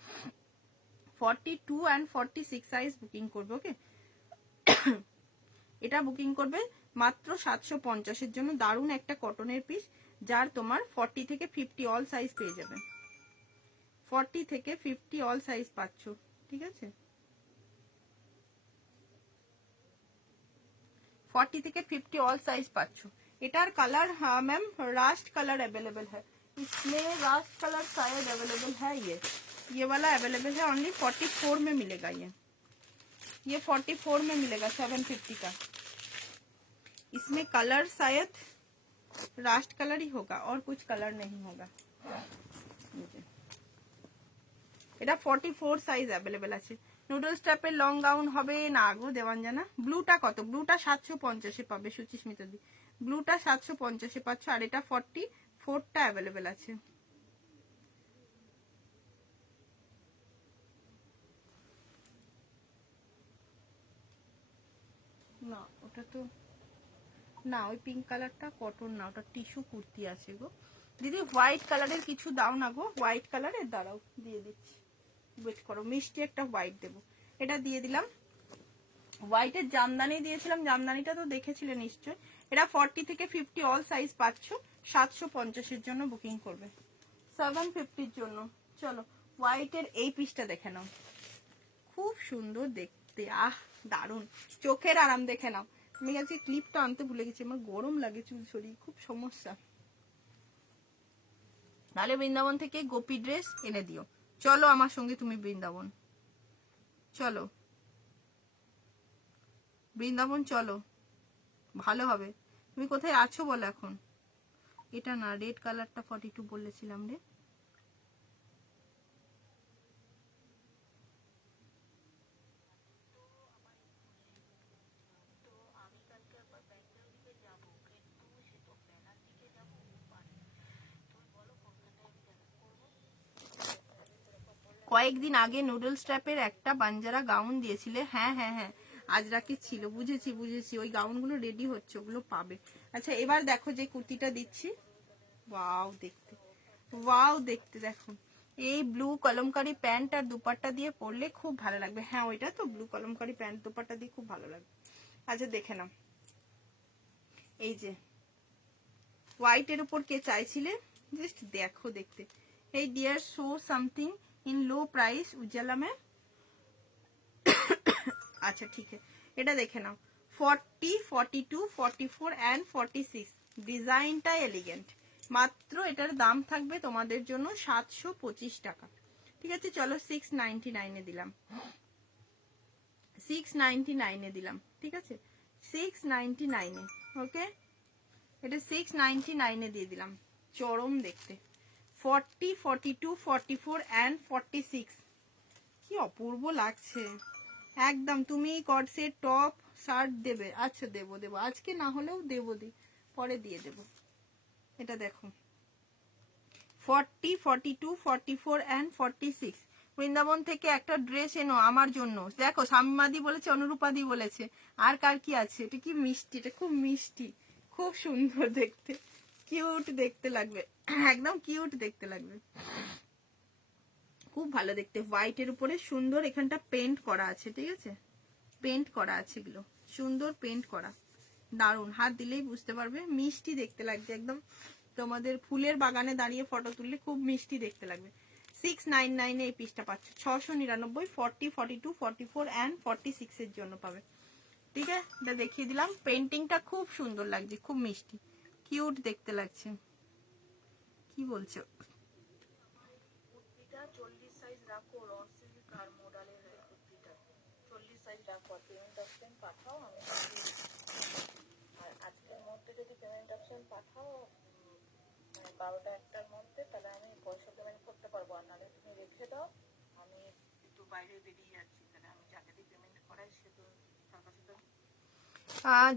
42 and 46 সাইজ বুকিং করবে, ওকে? এটা বুকিং করবে মাত্র 750-এর জন্য। দারুণ একটা কটনের পিস, যার তোমার 40 থেকে 50 অল সাইজ পেয়ে যাবে। 40 থেকে 50 অল সাইজ পাচ্ছ, ঠিক আছে? 40 থেকে 50 ऑल साइज पाচ্ছ। এটার colour ma'am rust colour available है, इसमें रास्ट कलर शायद अवेलेबल है। ये वाला अवेलेबल है, ओनली 44 में मिलेगा। ये 44 में मिलेगा 750 का। इसमें कलर शायद रास्ट कलर ही होगा और कुछ कलर नहीं होगा। এটা 44 সাইজ अवेलेबल আছে। নুডলস টাইপের লং গাউন হবে না গো দেবাঞ্জনা। ব্লুটা কত? ব্লুটা 750-এ পাবে সুচিস্মিতা দি, ব্লুটা 750-এ পাচ্ছ, আর এটা 44টা अवेलेबल আছে। না ওটা তো না, ওই পিঙ্ক কালারটা কটন না, ওটা টিস্যু কুর্তি আছে গো দিদি। হোয়াইট কালারের কিছু দাও না গো, হোয়াইট কালারের দাঁড়াও দিয়ে দিচ্ছি, ওয়েট করো, মিষ্টি একটা হোয়াইট দেবো। এটা দিয়ে দিলাম। হোয়াইটের জামদানি দিয়েছিলাম, জামদানিটা তো দেখেছিলে নিশ্চয়। এটা 40 থেকে 50 অল সাইজ পাচ্ছ, 750-এর জন্য বুকিং করবে, 750-র জন্য। চলো হোয়াইটের এই পিসটা দেখে নাও, খুব সুন্দর দেখতে, আহ দারুন, চোখের আরাম। দেখে নাও। আমি আজকে ক্লিপটা আনতে ভুলে গেছি, আমার গরম লাগে, চুল ছড়িয়ে খুব সমস্যা। তাহলে বৃন্দাবন থেকে গোপী ড্রেস এনে দিও। চলো আমার সঙ্গে তুমি বৃন্দাবন, চলো বৃন্দাবন চলো, ভালো হবে। তুমি কোথায় আছো বলো এখন। এটা না, রেড কালারটা 42 বলেছিলাম রে। কয়েকদিন আগে নুডলস ট্র্যাপের একটা বাঞ্জারা গাউন দিয়েছিলে। হ্যাঁ হ্যাঁ হ্যাঁ, আজ রাখি ছিল, বুঝেছি বুঝেছি, ওই গাউনগুলো রেডি হচ্ছে, ওগুলো পাবে। আচ্ছা এবার দেখো যে কুর্তিটা দিচ্ছি, ওয়াও দেখতে, ওয়াও দেখতে, দেখো এই ব্লু কলমকারি প্যান্ট আর দুপাট্টা দিয়ে পরলে খুব ভালো লাগবে। হ্যাঁ ওইটা তো ব্লু কলমকারি প্যান্ট দুপাট্টা দিয়ে খুব ভালো লাগবে। আচ্ছা দেখে নাও, এই যে হোয়াইটের উপর কে চাইছিলে, জাস্ট দেখো দেখতে। এই dear show something in low price Ujjwala ma'am. আচ্ছা ঠিক আছে, এটা দেখে নাও 40, 42, 44 অ্যান্ড 46। ডিজাইনটা এলিগেন্ট। মাত্র এটার দাম থাকবে তোমাদের জন্য 725 টাকা। ঠিক আছে, চলো 699 দিলাম, 699 দিলাম। ঠিক আছে 699, ওকে এটা 699 দিয়ে দিলাম। চরম দেখতে। 40, 42, 44 অ্যান্ড 46, কি অপূর্ব লাগছে একদম। তুমি কটসের টপ শার্ট দেবে? আচ্ছা দেবো দেবো, আজকে না হলেও দেবো, পরে দিয়ে দেবো। এটা দেখো 40, 42, 44 অ্যান্ড 46। বৃন্দাবন থেকে একটা ড্রেস এনো আমার জন্য। দেখো শামিমাদি বলেছে, অনুরূপাদি বলেছে, আর কার কি আছে। এটা কি মিষ্টি, এটা খুব মিষ্টি, খুব সুন্দর দেখতে, কিউট দেখতে লাগবে, একদম কিউট দেখতে লাগবে, খুব ভালো দেখতে। হোয়াইটের উপরে সুন্দর এখানটা পেন্ট করা আছে। ঠিক আছে, পেন্ট করা আছে, এগুলো সুন্দর পেন্ট করা, দারুন। হাত দিলেই বুঝতে পারবে, মিষ্টি দেখতে লাগছে একদম। তোমাদের ফুলের বাগানে দাঁড়িয়ে ফটো তুললে খুব মিষ্টি দেখতে লাগবে। 699 এই পিসটা পাচ্ছ। 699, 40, 42, 44 অ্যান্ড 46 এর জন্য পাবে। ঠিক আছে, এটা দেখিয়ে দিলাম। পেন্টিংটা খুব সুন্দর লাগছে, খুব মিষ্টি কিউট দেখতে লাগছে। কি বলছো?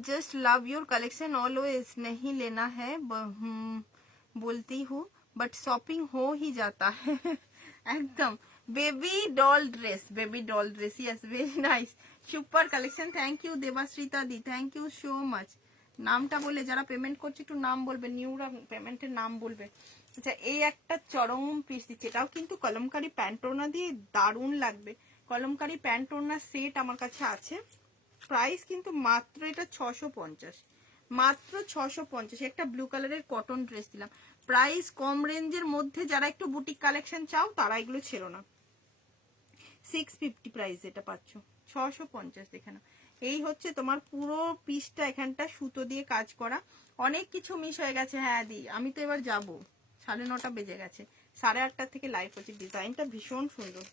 Just love your collection always, नहीं लेना है बोलती हूँ बट शॉपिंग हो ही जाता है। एकदम baby doll dress, baby doll dress, yes very nice, super collection. Thank you Debashrita di, thank you so much. নামটা বলে যারা পেমেন্ট করছে একটু নাম বলবে, নিউরা পেমেন্টের নাম বলবে। আচ্ছা এই একটা চরম পিস দিচ্ছে, এটাও কিন্তু কলমকারি প্যান্টোনা দিয়ে দারুণ লাগবে। কলমকারি প্যান্টোনা সেট আমার কাছে আছে। প্রাইস কিন্তু মাত্র এটা 650, মাত্র 650। একটা ব্লু কালারের কটন ড্রেস দিলাম। প্রাইস কম রেঞ্জের মধ্যে যারা একটু বুটিক কালেকশন চাও তারা এগুলো ছিল না। 650 প্রাইস এটা পাচ্ছ, 650 দেখে না। এই হচ্ছে তোমার পুরো পিসটা, এখানটা সুতো দিয়ে কাজ করা। অনেক কিছু মিস হয়ে গেছে। হ্যাঁ দি, আমি তো এবার যাব, 9:30 বেজে গেছে, 8:30 থেকে লাইভ হচ্ছে। ডিজাইনটা ভীষণ সুন্দর।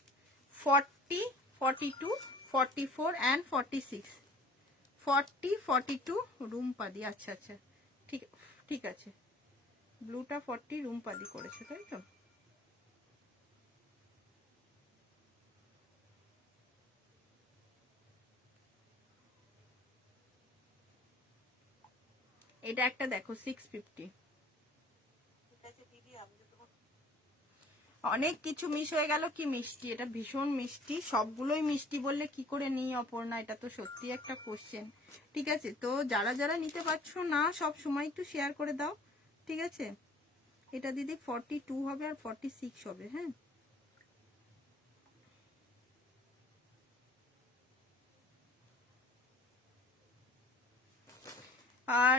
40, 42, 44 অ্যান্ড 46, 40, 42 রুমপাদি। আচ্ছা আচ্ছা ঠিক, ঠিক আছে। ব্লুটা 40 রুমপাদি করেছে তাই তো। এটা একটা দেখো 650। অনেক কিছু মিস হয়ে গেল। কি মিষ্টি, এটা ভীষণ মিষ্টি, সবগুলোই মিষ্টি বললে কি করে নিই অপর্ণা, এটা তো সত্যি একটা কোশ্চেন। ঠিক আছে, তো যারা যারা নিতে পারছো না সব সময় একটু শেয়ার করে দাও। ঠিক আছে, এটা দিদি 42 হবে আর 46 হবে। হ্যাঁ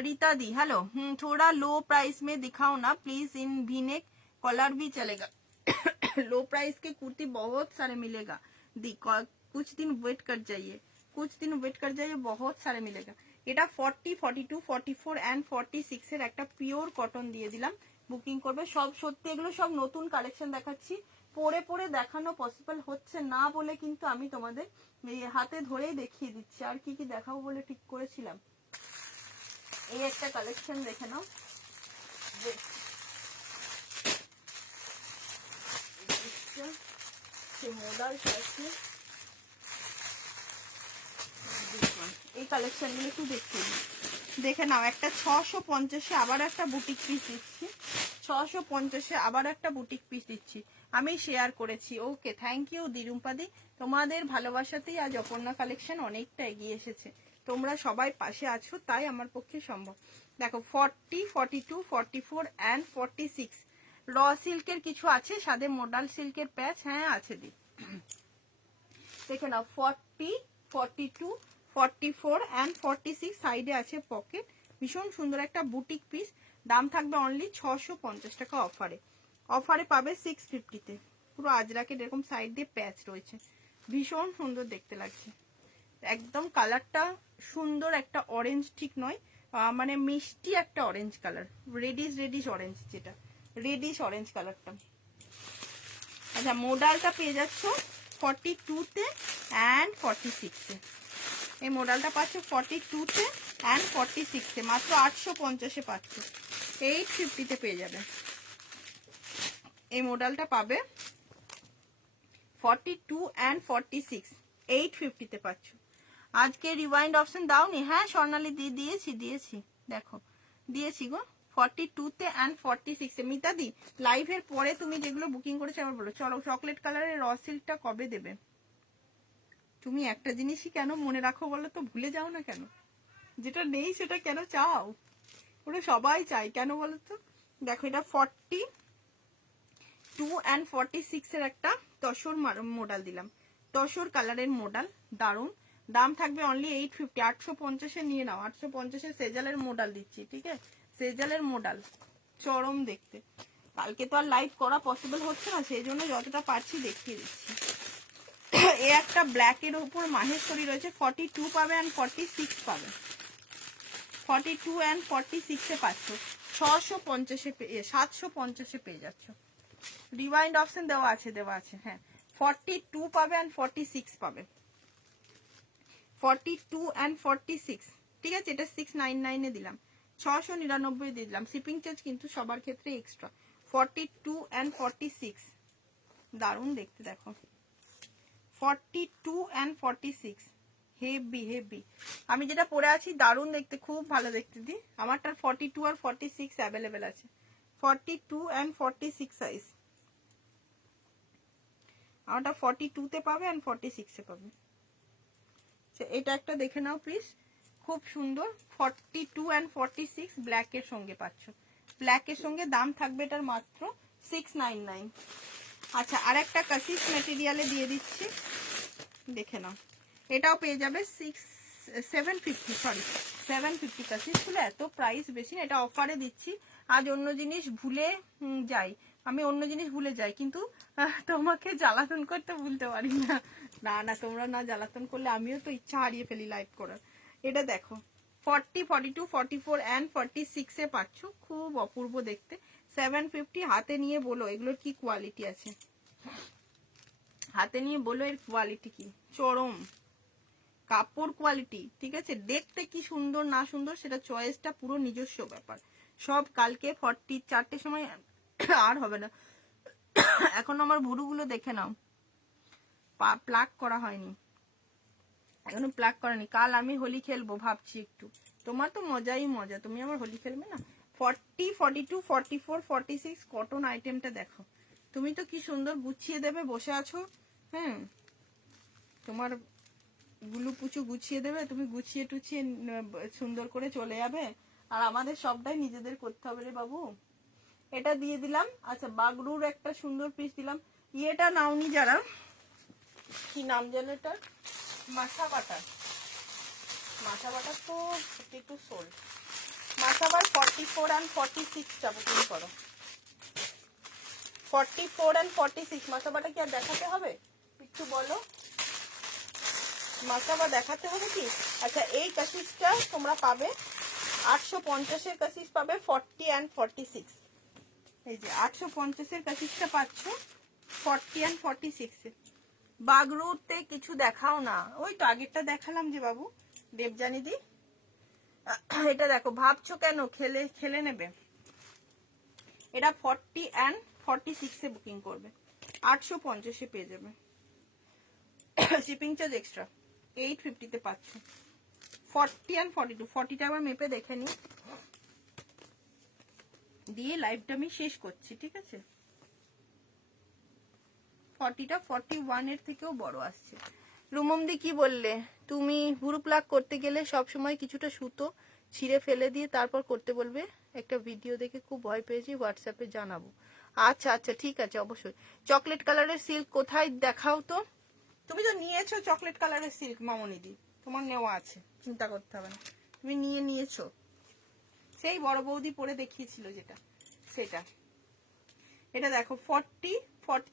रीता दी हेलो, थोड़ा लो प्राइस में दिखाओ ना प्लीज, इन वी-नेक कॉलर भी चलेगा। लो प्राइस के कुर्ती बहुत सारे मिलेगा दी, कुछ दिन वेट कर जाइए, कुछ दिन वेट कर जाइए, बहुत सारे मिलेगा। এটা 40, 42, 44 এন্ড 46 এর একটা পিওর কটন দিয়ে দিলাম, বুকিং করবে সব। সত্যি এগুলো সব নতুন কালেকশন দেখাচ্ছি, পরে পরে দেখানো পসিবল হচ্ছে না বলে কিন্তু আমি তোমাদের হাতে ধরেই দেখিয়ে দিচ্ছি। আর কি কি দেখাবো বলে ঠিক করেছিলাম। এই একটা কালেকশন দেখে নাও, এই কালেকশন গুলো একটু দেখে নাও। একটা 650-এ আবার একটা বুটিক পিস দিচ্ছি, 650-এ আবার একটা বুটিক পিস দিচ্ছি, আমি শেয়ার করেছি। ওকে থ্যাংক ইউ দিরুম্পাদি, তোমাদের ভালোবাসাতেই আজ অপর্ণা কালেকশন অনেকটা এগিয়ে এসেছে। তোমরা সবাই পাশে আছো তাই আমার পক্ষে সম্ভব। দেখো 40, 42, 44 অ্যান্ড 46 র সিল্কের কিছু আছে, সাথে মডাল সিল্কের প্যাচ, হ্যাঁ আছে দি। দেখে নাও 40, 42, 44 অ্যান্ড 46 সাইডে আছে পকেট। ভীষণ সুন্দর একটা বুটিক পিস। দাম থাকবে অনলি 650 টাকা অফারে। অফারে পাবে 650-তে। পুরো আজরাকের এরকম সাইড দিয়ে প্যাচ রয়েছে, ভীষণ সুন্দর দেখতে লাগছে। একদম কালারটা সুন্দর, একটা অরেঞ্জ ঠিক নয়, মানে মিষ্টি একটা অরেঞ্জ কালার, রেডিশ অরেঞ্জ, যেটা রেডিশ অরেঞ্জ কালারটা। আচ্ছা মোডালটা পেয়ে যাচ্ছ 42-তে অ্যান্ড 46-এ। এই মোডালটা পাচ্ছ 42-তে অ্যান্ড 46-এ, মাত্র 850-এ পাচ্ছ। 850-তে পেয়ে যাবে। এই মোডালটা পাবে 42 অ্যান্ড 46, 850-তে পাচ্ছ। আজকে রিওয়াইন্ড অপশন দাওনি? হ্যাঁ স্বর্ণালী দিয়েছি দেখো দিয়েছি গো, 42-তে অ্যান্ড 46-এ। মিতাদি লাইভের পরে তুমি যেগুলো বুকিং করেছো আবার বলো। চলো চকলেট কালারের র সিল্কটা কবে দেবে? তুমি একটা জিনিসই কেন মনে রাখো বলো তো, ভুলে যাও না কেন? যেটা নেই সেটা কেন চাও? ওরা সবাই চাই কেন বলো তো? দেখো এটা 42 অ্যান্ড 46-এর একটা তসর মডেল দিলাম, তসর কালারের মডেল, দারুন। দাম থাকবে অনলি 850, 850-এ নিয়ে নাও। 850-এ সেজালের মডেল দিচ্ছি, ঠিক আছে? সেজালের মডেল চরম দেখতে। কালকে তো আর লাইভ করা পসিবল হচ্ছে না, সেই জন্য যতটা পারছি দেখিয়ে দিচ্ছি। এ একটা ব্ল্যাকের উপর মাহেশ্বরী রয়েছে, 42 পাবে অ্যান্ড 46 পাবে। 42 অ্যান্ড 46-এ পাচ্ছ, 750-এ পেয়ে যাচ্ছ। রিওয়াইন্ড অপশন দেওয়া আছে হ্যাঁ। 42 পাবে অ্যান্ড 46 পাবে। 42 অ্যান্ড 46, ঠিক আছে? এটা 699-এ দিলাম, 699 দিয়ে দিলাম। শিপিং চার্জ কিন্তু সবার ক্ষেত্রে এক্সট্রা। 42 অ্যান্ড 46 দারুন দেখতে দেখো। 42 অ্যান্ড 46 হেভি। আমি যেটা পরে আছি দারুন দেখতে, খুব ভালো দেখতে দি। আমারটার 42 আর 46 অ্যাভেলেবেল আছে। 42 অ্যান্ড 46 সাইজ। আমারটা 42-তে পাবে অ্যান্ড 46-এ পাবে। এটা একটা দেখে নাও প্লিজ, খুব সুন্দর। 42 অ্যান্ড 46 ব্ল্যাকের সঙ্গে পাচ্ছ। ব্ল্যাকের সঙ্গে দাম থাকবে এটার মাত্র 699। আচ্ছা আর একটা কাসিস মেটেরিয়ালে দিয়ে দিচ্ছি, দেখে নাও। এটাও পেয়ে যাবে 750 কাসিস গুলো এত প্রাইস বেশি না, এটা অফারে দিচ্ছি। আজ অন্য জিনিস ভুলে যাই, আমি অন্য জিনিস ভুলে যাই, কিন্তু তোমাকে জ্বালাতন করতে ভুলতে পারি না। না তোমরা না জ্বালাতন করলে আমিও তো ইচ্ছা হারিয়ে ফেলি লাইভ করার। এটা দেখো 40, 42, 44 অ্যান্ড 46-এ পাচ্ছ, খুব অপূর্ব দেখতে। 750। হাতে নিয়ে বলো এগুলোর কি কোয়ালিটি আছে, হাতে নিয়ে বলো এর কোয়ালিটি কি। চরম কাপড় কোয়ালিটি, ঠিক আছে? দেখতে কি সুন্দর না সুন্দর সেটা চয়েসটা পুরো নিজস্ব ব্যাপার। সব কালকে 4টের সময় আর হবে না। এখন আমার ভুরুগুলো দেখে নাও, প্লাক করা হয়নি এখনো, প্লাক করানি। কাল আমি হোলি খেলবো ভাবছি একটু। তোমার তো মজাই মজা, তুমি আমার হোলি খেলবে না? 40, 42, 44, 46 কটন আইটেমটা দেখো। তুমি তো কি সুন্দর গুছিয়ে দেবে, বসে আছো। হ্যাঁ তোমার গুলু পুচু গুছিয়ে দেবে, তুমি গুছিয়ে টুছিয়ে সুন্দর করে চলে যাবে, আর আমাদের সবটাই নিজেদের করতে হবে রে বাবু। এটা দিয়ে দিলাম। আচ্ছা বাগরুর একটা সুন্দর পিস দিলাম। ইয়েটা নাওনি যারা, কি নাম যেন এটার, মাসাবাটা তো একটু সোল। মাসাবার 44 অ্যান্ড 46টা বুকিং করো। 44 অ্যান্ড 46 মাসাবাটা কি আর দেখাতে হবে? একটু বলো, মাসাবা দেখাতে হবে কি? আচ্ছা এই কাসিসটা তোমরা পাবে 850-এর কাসিস পাবে 40 অ্যান্ড 46। এই যে 850-এর কাসিসটা পাচ্ছ 40 অ্যান্ড 46-এ। বাগরুতে কিছু দেখাও না, ওই তো আগেরটা দেখালাম যে বাবু দেবজানি দি। এটা দেখো, ভাবছো কেন, খেলে নেবে। এটা 40 অ্যান্ড 46-এ বুকিং করবে, 850-এ পেয়ে যাবে। শিপিং চার্জ এক্সট্রা, 850-তে পাচ্ছ। 40 অ্যান্ড 42, 40টা আবার মেপে দেখে নি দিয়ে লাইভটা আমি শেষ করছি, ঠিক আছে? 40টা 41-এর থেকেও বড় আসছে। রুমমদি কি বললে? তুমি ভুরু প্লাক করতে গেলে সব সময় কিছুটা সুতো ছিঁড়ে ফেলে দিয়ে তারপর করতে বলবে। একটা ভিডিও দেখে খুব ভয় পেয়েছি, হোয়াটসঅ্যাপে জানাবো। আচ্ছা আচ্ছা ঠিক আছে, অবশ্যই। চকলেট কালারের সিল্ক কোথায় দেখাও তো। তুমি তো নিয়েছো চকলেট কালারের সিল্ক মামনিদি, তোমার নেওয়া আছে, চিন্তা করতে হবে না, তুমি নিয়েছো। সেই বড় বৌদি পরে দেখিয়েছিল যেটা, সেটা। এটা দেখো 40,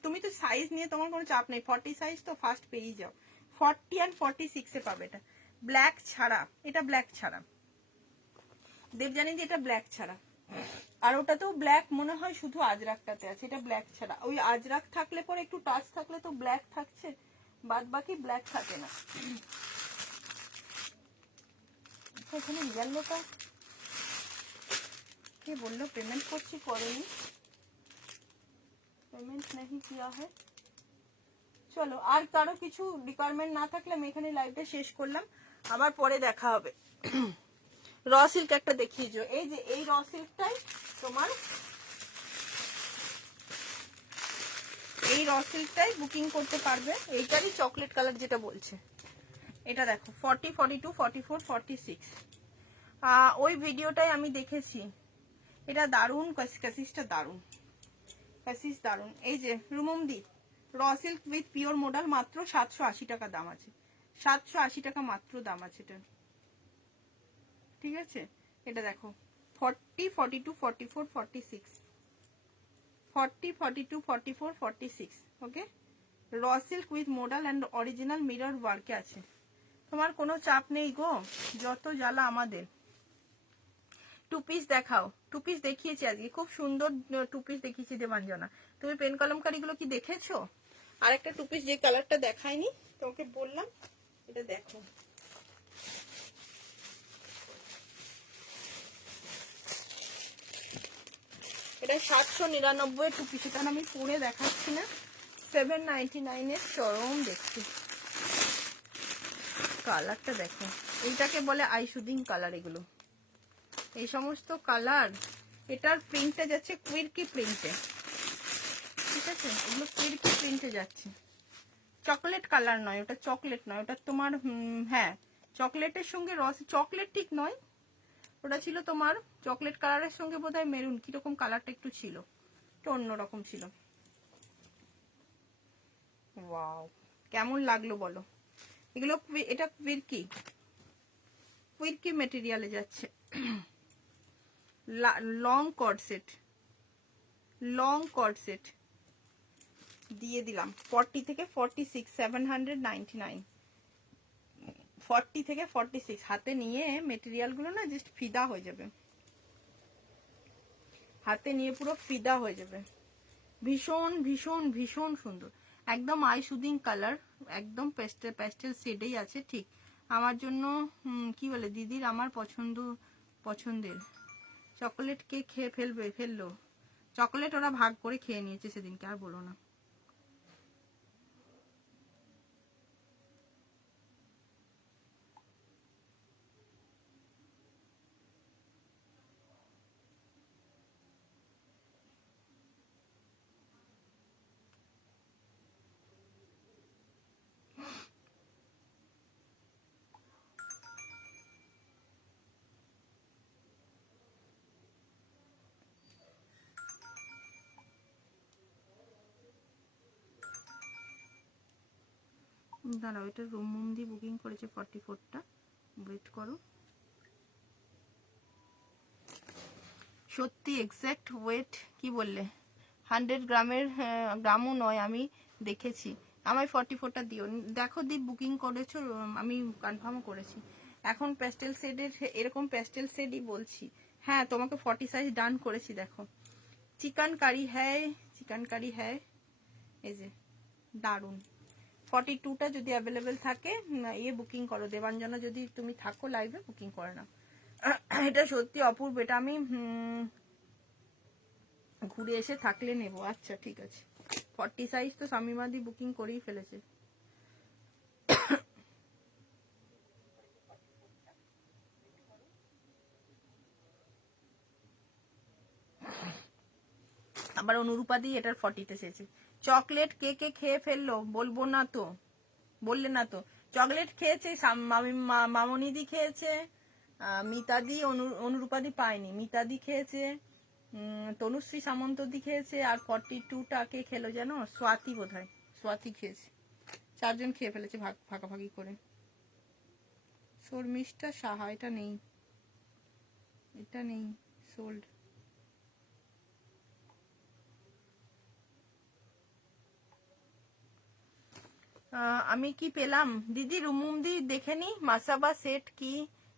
তুমি তো সাইজ নিয়ে তোমার কোনো চাপ নেই, 40 সাইজ তো ফার্স্ট পেয়েই যাও। 40 and 46 পাবে এটা, ব্ল্যাক ছাড়া, এটা ব্ল্যাক ছাড়া, দেবজানি যে এটা ব্ল্যাক ছাড়া। আর ওটাতেও ব্ল্যাক মনে হয় শুধু আজরাকটাতে আছে, এটা ব্ল্যাক ছাড়া। ওই আজরাক থাকলে পরে একটু টাচ থাকলে তো ব্ল্যাক থাকছে, বাদ বাকি ব্ল্যাক থাকে না। এখানে ইয়েলোটা কে বললো পেমেন্ট করছি, করেনি, পেমেন্ট नहीं किया है। চলো, আর কারো কিছু রিকোয়ারমেন্ট না থাকলে আমি এখানে লাইভটা শেষ করলাম, আবার পরে দেখা হবে। র সিল্ক একটা দেখিয়েছো, এই যে এই র সিল্কটাই তোমার, এই র সিল্কটাই বুকিং করতে পারবে, এইটারই চকলেট কালার যেটা বলছে। এটা দেখো 40, 42, 44, 46, ওই ভিডিওটাই আমি দেখেছি। এটা দারুন, কাসিসটা দারুন, কাসিস দারুন। এই যে রুমমদি র সিল্ক উইথ পিওর মডেল, মাত্র 780 টাকা দাম আছে, 780 টাকা মাত্র দাম আছে এটা, ঠিক আছে। এটা দেখো 40, 42, 44, 46, 40, 42, 44, 46, okay. Raw silk with model and original mirror ওয়ার্কে আছে, তোমার কোনো চাপ নেই গো, যত জ্বালা আমাদের। টু পিস দেখাও, টু পিস দেখিয়েছি আজকে, খুব সুন্দর টু পিস দেখিয়েছি দেবাঞ্জনা। তুমি পেন কলমকারিগুলো কি দেখেছো? আর একটা টু পিস যে কালারটা দেখায়নি তোমাকে বললাম, এটা দেখো, এটা 799 টু পিস, এটা আমি পরে দেখাচ্ছি না, 799 চরম দেখছি। কালারটা দেখো, এইটাকে বলে আই শুদিং কালার, এগুলো এই সমস্ত কালার। এটার প্রিন্টটা যাচ্ছে কুইরকি প্রিন্টে, ঠিক আছে, এগুলো কুইরকি প্রিন্টে যাচ্ছে, চকলেট কালার নয় ওটা, চকলেট নয় ওটা তোমার, হ্যাঁ চকলেটের সঙ্গে রস, চকলেট ঠিক নয় ওটা, ছিল তোমার চকলেট কালারের সঙ্গে বোধহয় মেরুন কিরকম কালারটা একটু ছিল, একটু অন্যরকম ছিল। ওয়াও, কেমন লাগলো বলো এগুলো। এটা কুইরকি, কুইরকি মেটেরিয়ালে যাচ্ছে, long cord set, long cord set দিয়ে দিলাম 40 থেকে 46, 799, 40 থেকে 46। হাতে নিয়ে মেটেরিয়াল গুলো না জাস্ট ফিদা হয়ে যাবে, হাতে নিয়ে পুরো ফিদা হয়ে যাবে, ভীষণ ভীষণ ভীষণ সুন্দর, একদম আই সুদিং কালার, একদম প্যাস্টেল প্যাস্টেল শেডেই আছে, ঠিক আমার জন্য। কি বলে দিদির, আমার পছন্দের চকলেট কে খেয়ে ফেললো, চকলেট ওরা ভাগ করে খেয়ে নিয়েছে সেদিনকে, আর বলো না। দাঁড়াও, এটা রুম দিয়ে বুকিং করেছে 44টা, ওয়েট করো। সত্যি এক্স্যাক্ট ওয়েট কি বললে, 100 গ্রামের, গ্রামও নয়, আমি দেখেছি। আমায় 44টা দিও, দেখো দি বুকিং করেছো, আমি কনফার্মও করেছি। এখন প্যাস্টেল শেডের, এরকম প্যাস্টেল শেডই বলছি। হ্যাঁ তোমাকে 40 সাইজ ডান করেছি, দেখো চিকেন কারি হ্যায়, চিকেন কারি হ্যায়, এই যে দারুন। 42টা যদি অ্যাভেলেবেল থাকে ইয়ে বুকিং করো, দেবাঞ্জনা যদি তুমি থাকো লাইভে বুকিং করে নাও। এটা সত্যি অপূর্ব, এটা আমি ঘুরে এসে থাকলে নেব। আচ্ছা ঠিক আছে, 40 সাইজ তো শামিমাদি বুকিং করেই ফেলেছে। আবার অনুরূপাদি এটার 40তে এসেছে। চকলেট কে কে খেয়ে ফেললো বলবো না তো, বললে না তো। চকলেট খেয়েছে মামনিদি খেয়েছে, মিতাদি, অনুরূপাদি পায়নি, মিতাদি খেয়েছে, তনুশ্রী সামন্তদি খেয়েছে, আর 42টা কে খেলো যেন, স্বাতি বোধহয়, স্বাতি খেয়েছে। 4 জন খেয়ে ফেলেছে ভাগাভাগি করে। শর্মিষ্ঠা সাহা, এটা নেই, এটা নেই, সোল্ড। আমি কি পেলাম দিদি? রুমুমদি দেখে নি মাসাবা সেট কি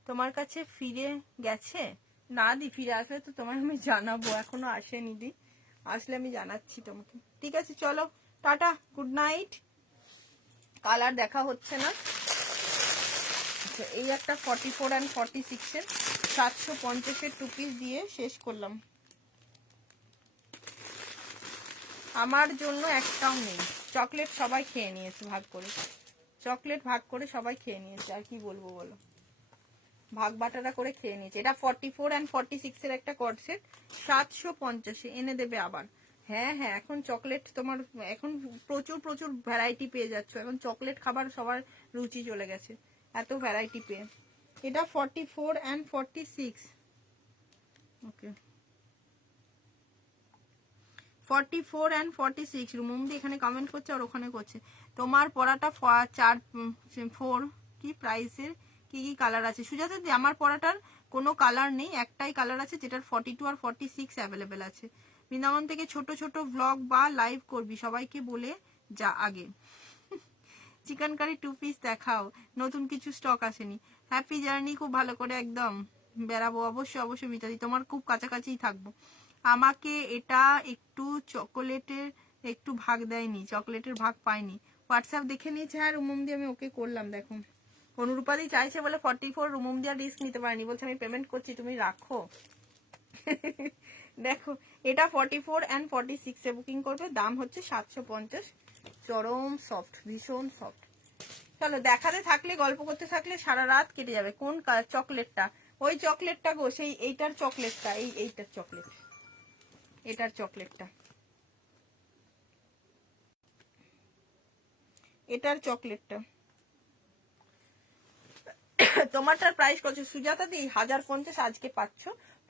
তোমার কাছে ফিরে গেছে? না দি, ফিরে আসলে তো তোমার আমি জানাবো, এখনো আসেনি দি, আসলে আমি জানাচ্ছি তোমাকে। ঠিক আছে, চলো টাটা, গুড নাইট। কালার দেখা হচ্ছে না। এই একটা 44 and 46 এর 750 2 পিস দিয়ে শেষ করলাম। আমার জন্য একটাও নেই। চকলেট সবাই খেয়ে নিয়েছে ভাগ করে, চকলেট ভাগ করে সবাই খেয়ে নিয়েছে, আর কি বলবো বলো, ভাগ বাটারা করে খেয়ে নিয়েছে। এটা 44 and 46 এর একটা কর্ড সেট, 750 এনে দেবে আবার। হ্যাঁ হ্যাঁ, এখন চকলেট তোমার, এখন প্রচুর প্রচুর ভ্যারাইটি পেয়ে যাচ্ছ, এখন চকলেট খাবার সবার রুচি চলে গেছে এত ভ্যারাইটি পেয়ে। এটা 44 and 46, ওকে 44 and 46। রুমুমদি এখানে কমেন্ট করছে আর ওখানে করছে। তোমার পরাটা 4 কি প্রাইসের, কি কি কালার আছে? সুজাতা দি, আমার পরাটার কোনো কালার নেই, একটাই কালার আছে যেটার 42 আর 46 অ্যাভেলেবেল আছে। বৃন্দাবন থেকে ছোট ছোট ব্লগ বা লাইভ করবি, সবাইকে বলে যা আগে। চিকেন কারি 2 পিস দেখাও, নতুন কিছু স্টক আসেনি। হ্যাপি জার্নি, খুব ভালো করে একদম বেরাবো, অবশ্যই অবশ্যই মিতাদি, তোমার খুব কাছাকাছিই থাকবো। আমাকে এটা একটু চকোলেটের একটু ভাগ দেয়নি, চকলেটের ভাগ পাইনি। হোয়াটসঅ্যাপ দেখে নিয়েছে, হ্যাঁ রুমুম দিয়ে আমি ওকে করলাম। দেখো অনুরূপাদি চাইছে বলে 44, রুমুম দিয়ে রিস্ক নিতে পারেনি, বলছে আমি পেমেন্ট করছি তুমি রাখো। দেখো এটা 44 and 46 এ বুকিং করবে, দাম হচ্ছে 750। চরম সফট, ভীষণ সফট। চলো দেখাতে থাকলে, গল্প করতে থাকলে সারা রাত কেটে যাবে। কোন চকলেটটা? ওই চকলেটটা গো, সেই এইটার চকলেটটা, এইটার চকলেট, এটার চকলেটটা, এটার চকলেটটা। তোমারটার প্রাইস কত সুজাতা দি? 1050 আজকে পাচ্ছ,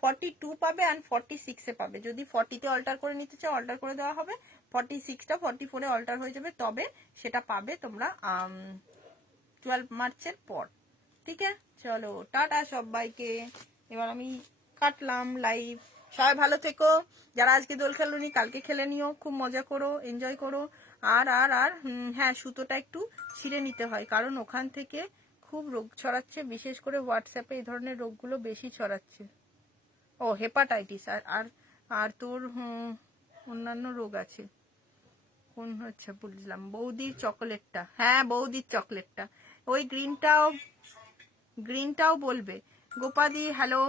42 পাবে and 46 এ পাবে। যদি 40 তে অল্টার করে নিতে চাও অল্টার করে দেওয়া হবে, 46টা 44 এ অল্টার হয়ে যাবে, তবে সেটা পাবে তোমরা 12 মার্চের পর। ঠিক আছে, চলো টাটা সবাইকে, এবার আমি কাটলাম লাইভ। সবাই ভালো থেকো, যারা আজকে দোল খেলোনি কালকে খেলে নিও, খুব মজা করো, এনজয় করো। আর আর আর হ্যাঁ, সুতোটা একটু ছিঁড়ে নিতে হয়, কারণ ওখান থেকে খুব রোগ ছড়াচ্ছে, বিশেষ করে হোয়াটসঅ্যাপে এই ধরনের রোগগুলো বেশি ছড়াচ্ছে। ও হেপাটাইটিস, আর আর আর তোর অন্যান্য রোগ আছে। কোন হচ্ছে বুঝলাম, বৌদির চকলেটটা, হ্যাঁ বৌদির চকলেটটা, ওই গ্রিনটাও বলবে। গোপাদি হ্যালো।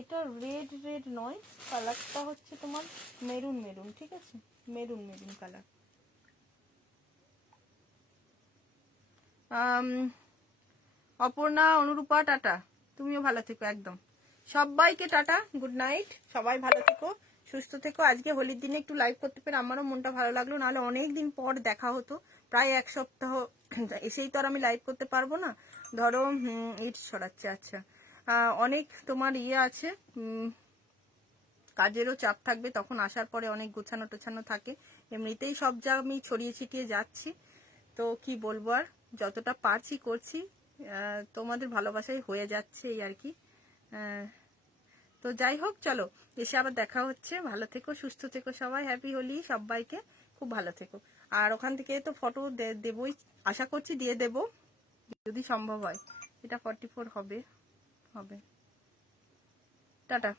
এটা রেড রেড নয়, কালারটা হচ্ছে তোমার মেরুন মেরুন, ঠিক আছে, maroon maroon colour. Aparna, Anurupa tata, তুমিও ভালো থেকো একদম। সবাইকে টাটা, গুড নাইট, সবাই ভালো থেকো, সুস্থ থেকো। আজকে হোলির দিনে একটু লাইভ করতে পেরে আমারও মনটা ভালো লাগলো, নাহলে অনেক দিন পর দেখা হতো, প্রায় 1 সপ্তাহ এসেই তো আর আমি লাইভ করতে পারবো না। ধরো ইট ছড়াচ্ছে, আচ্ছা অনেক তোমার ইয়ে আছে, কাজেরও চাপ থাকবে, তখন আসার পরে অনেক গোছানো টোছানো থাকে, এমনিতেই সব যা আমি ছড়িয়ে ছিটিয়ে যাচ্ছি, তো কি বলবো আর, যতটা পারছি করছি, তোমাদের ভালোবাসাই হয়ে যাচ্ছে এই আর কি। তো যাই হোক, চলো এসে আবার দেখা হচ্ছে, ভালো থেকো, সুস্থ থেকো সবাই, হ্যাপি হোলি সবাইকে, খুব ভালো থেকো। আর ওখান থেকে তো ফটো দেবই, আশা করছি দিয়ে দেব যদি সম্ভব হয়। এটা 44 হবে, টাটা।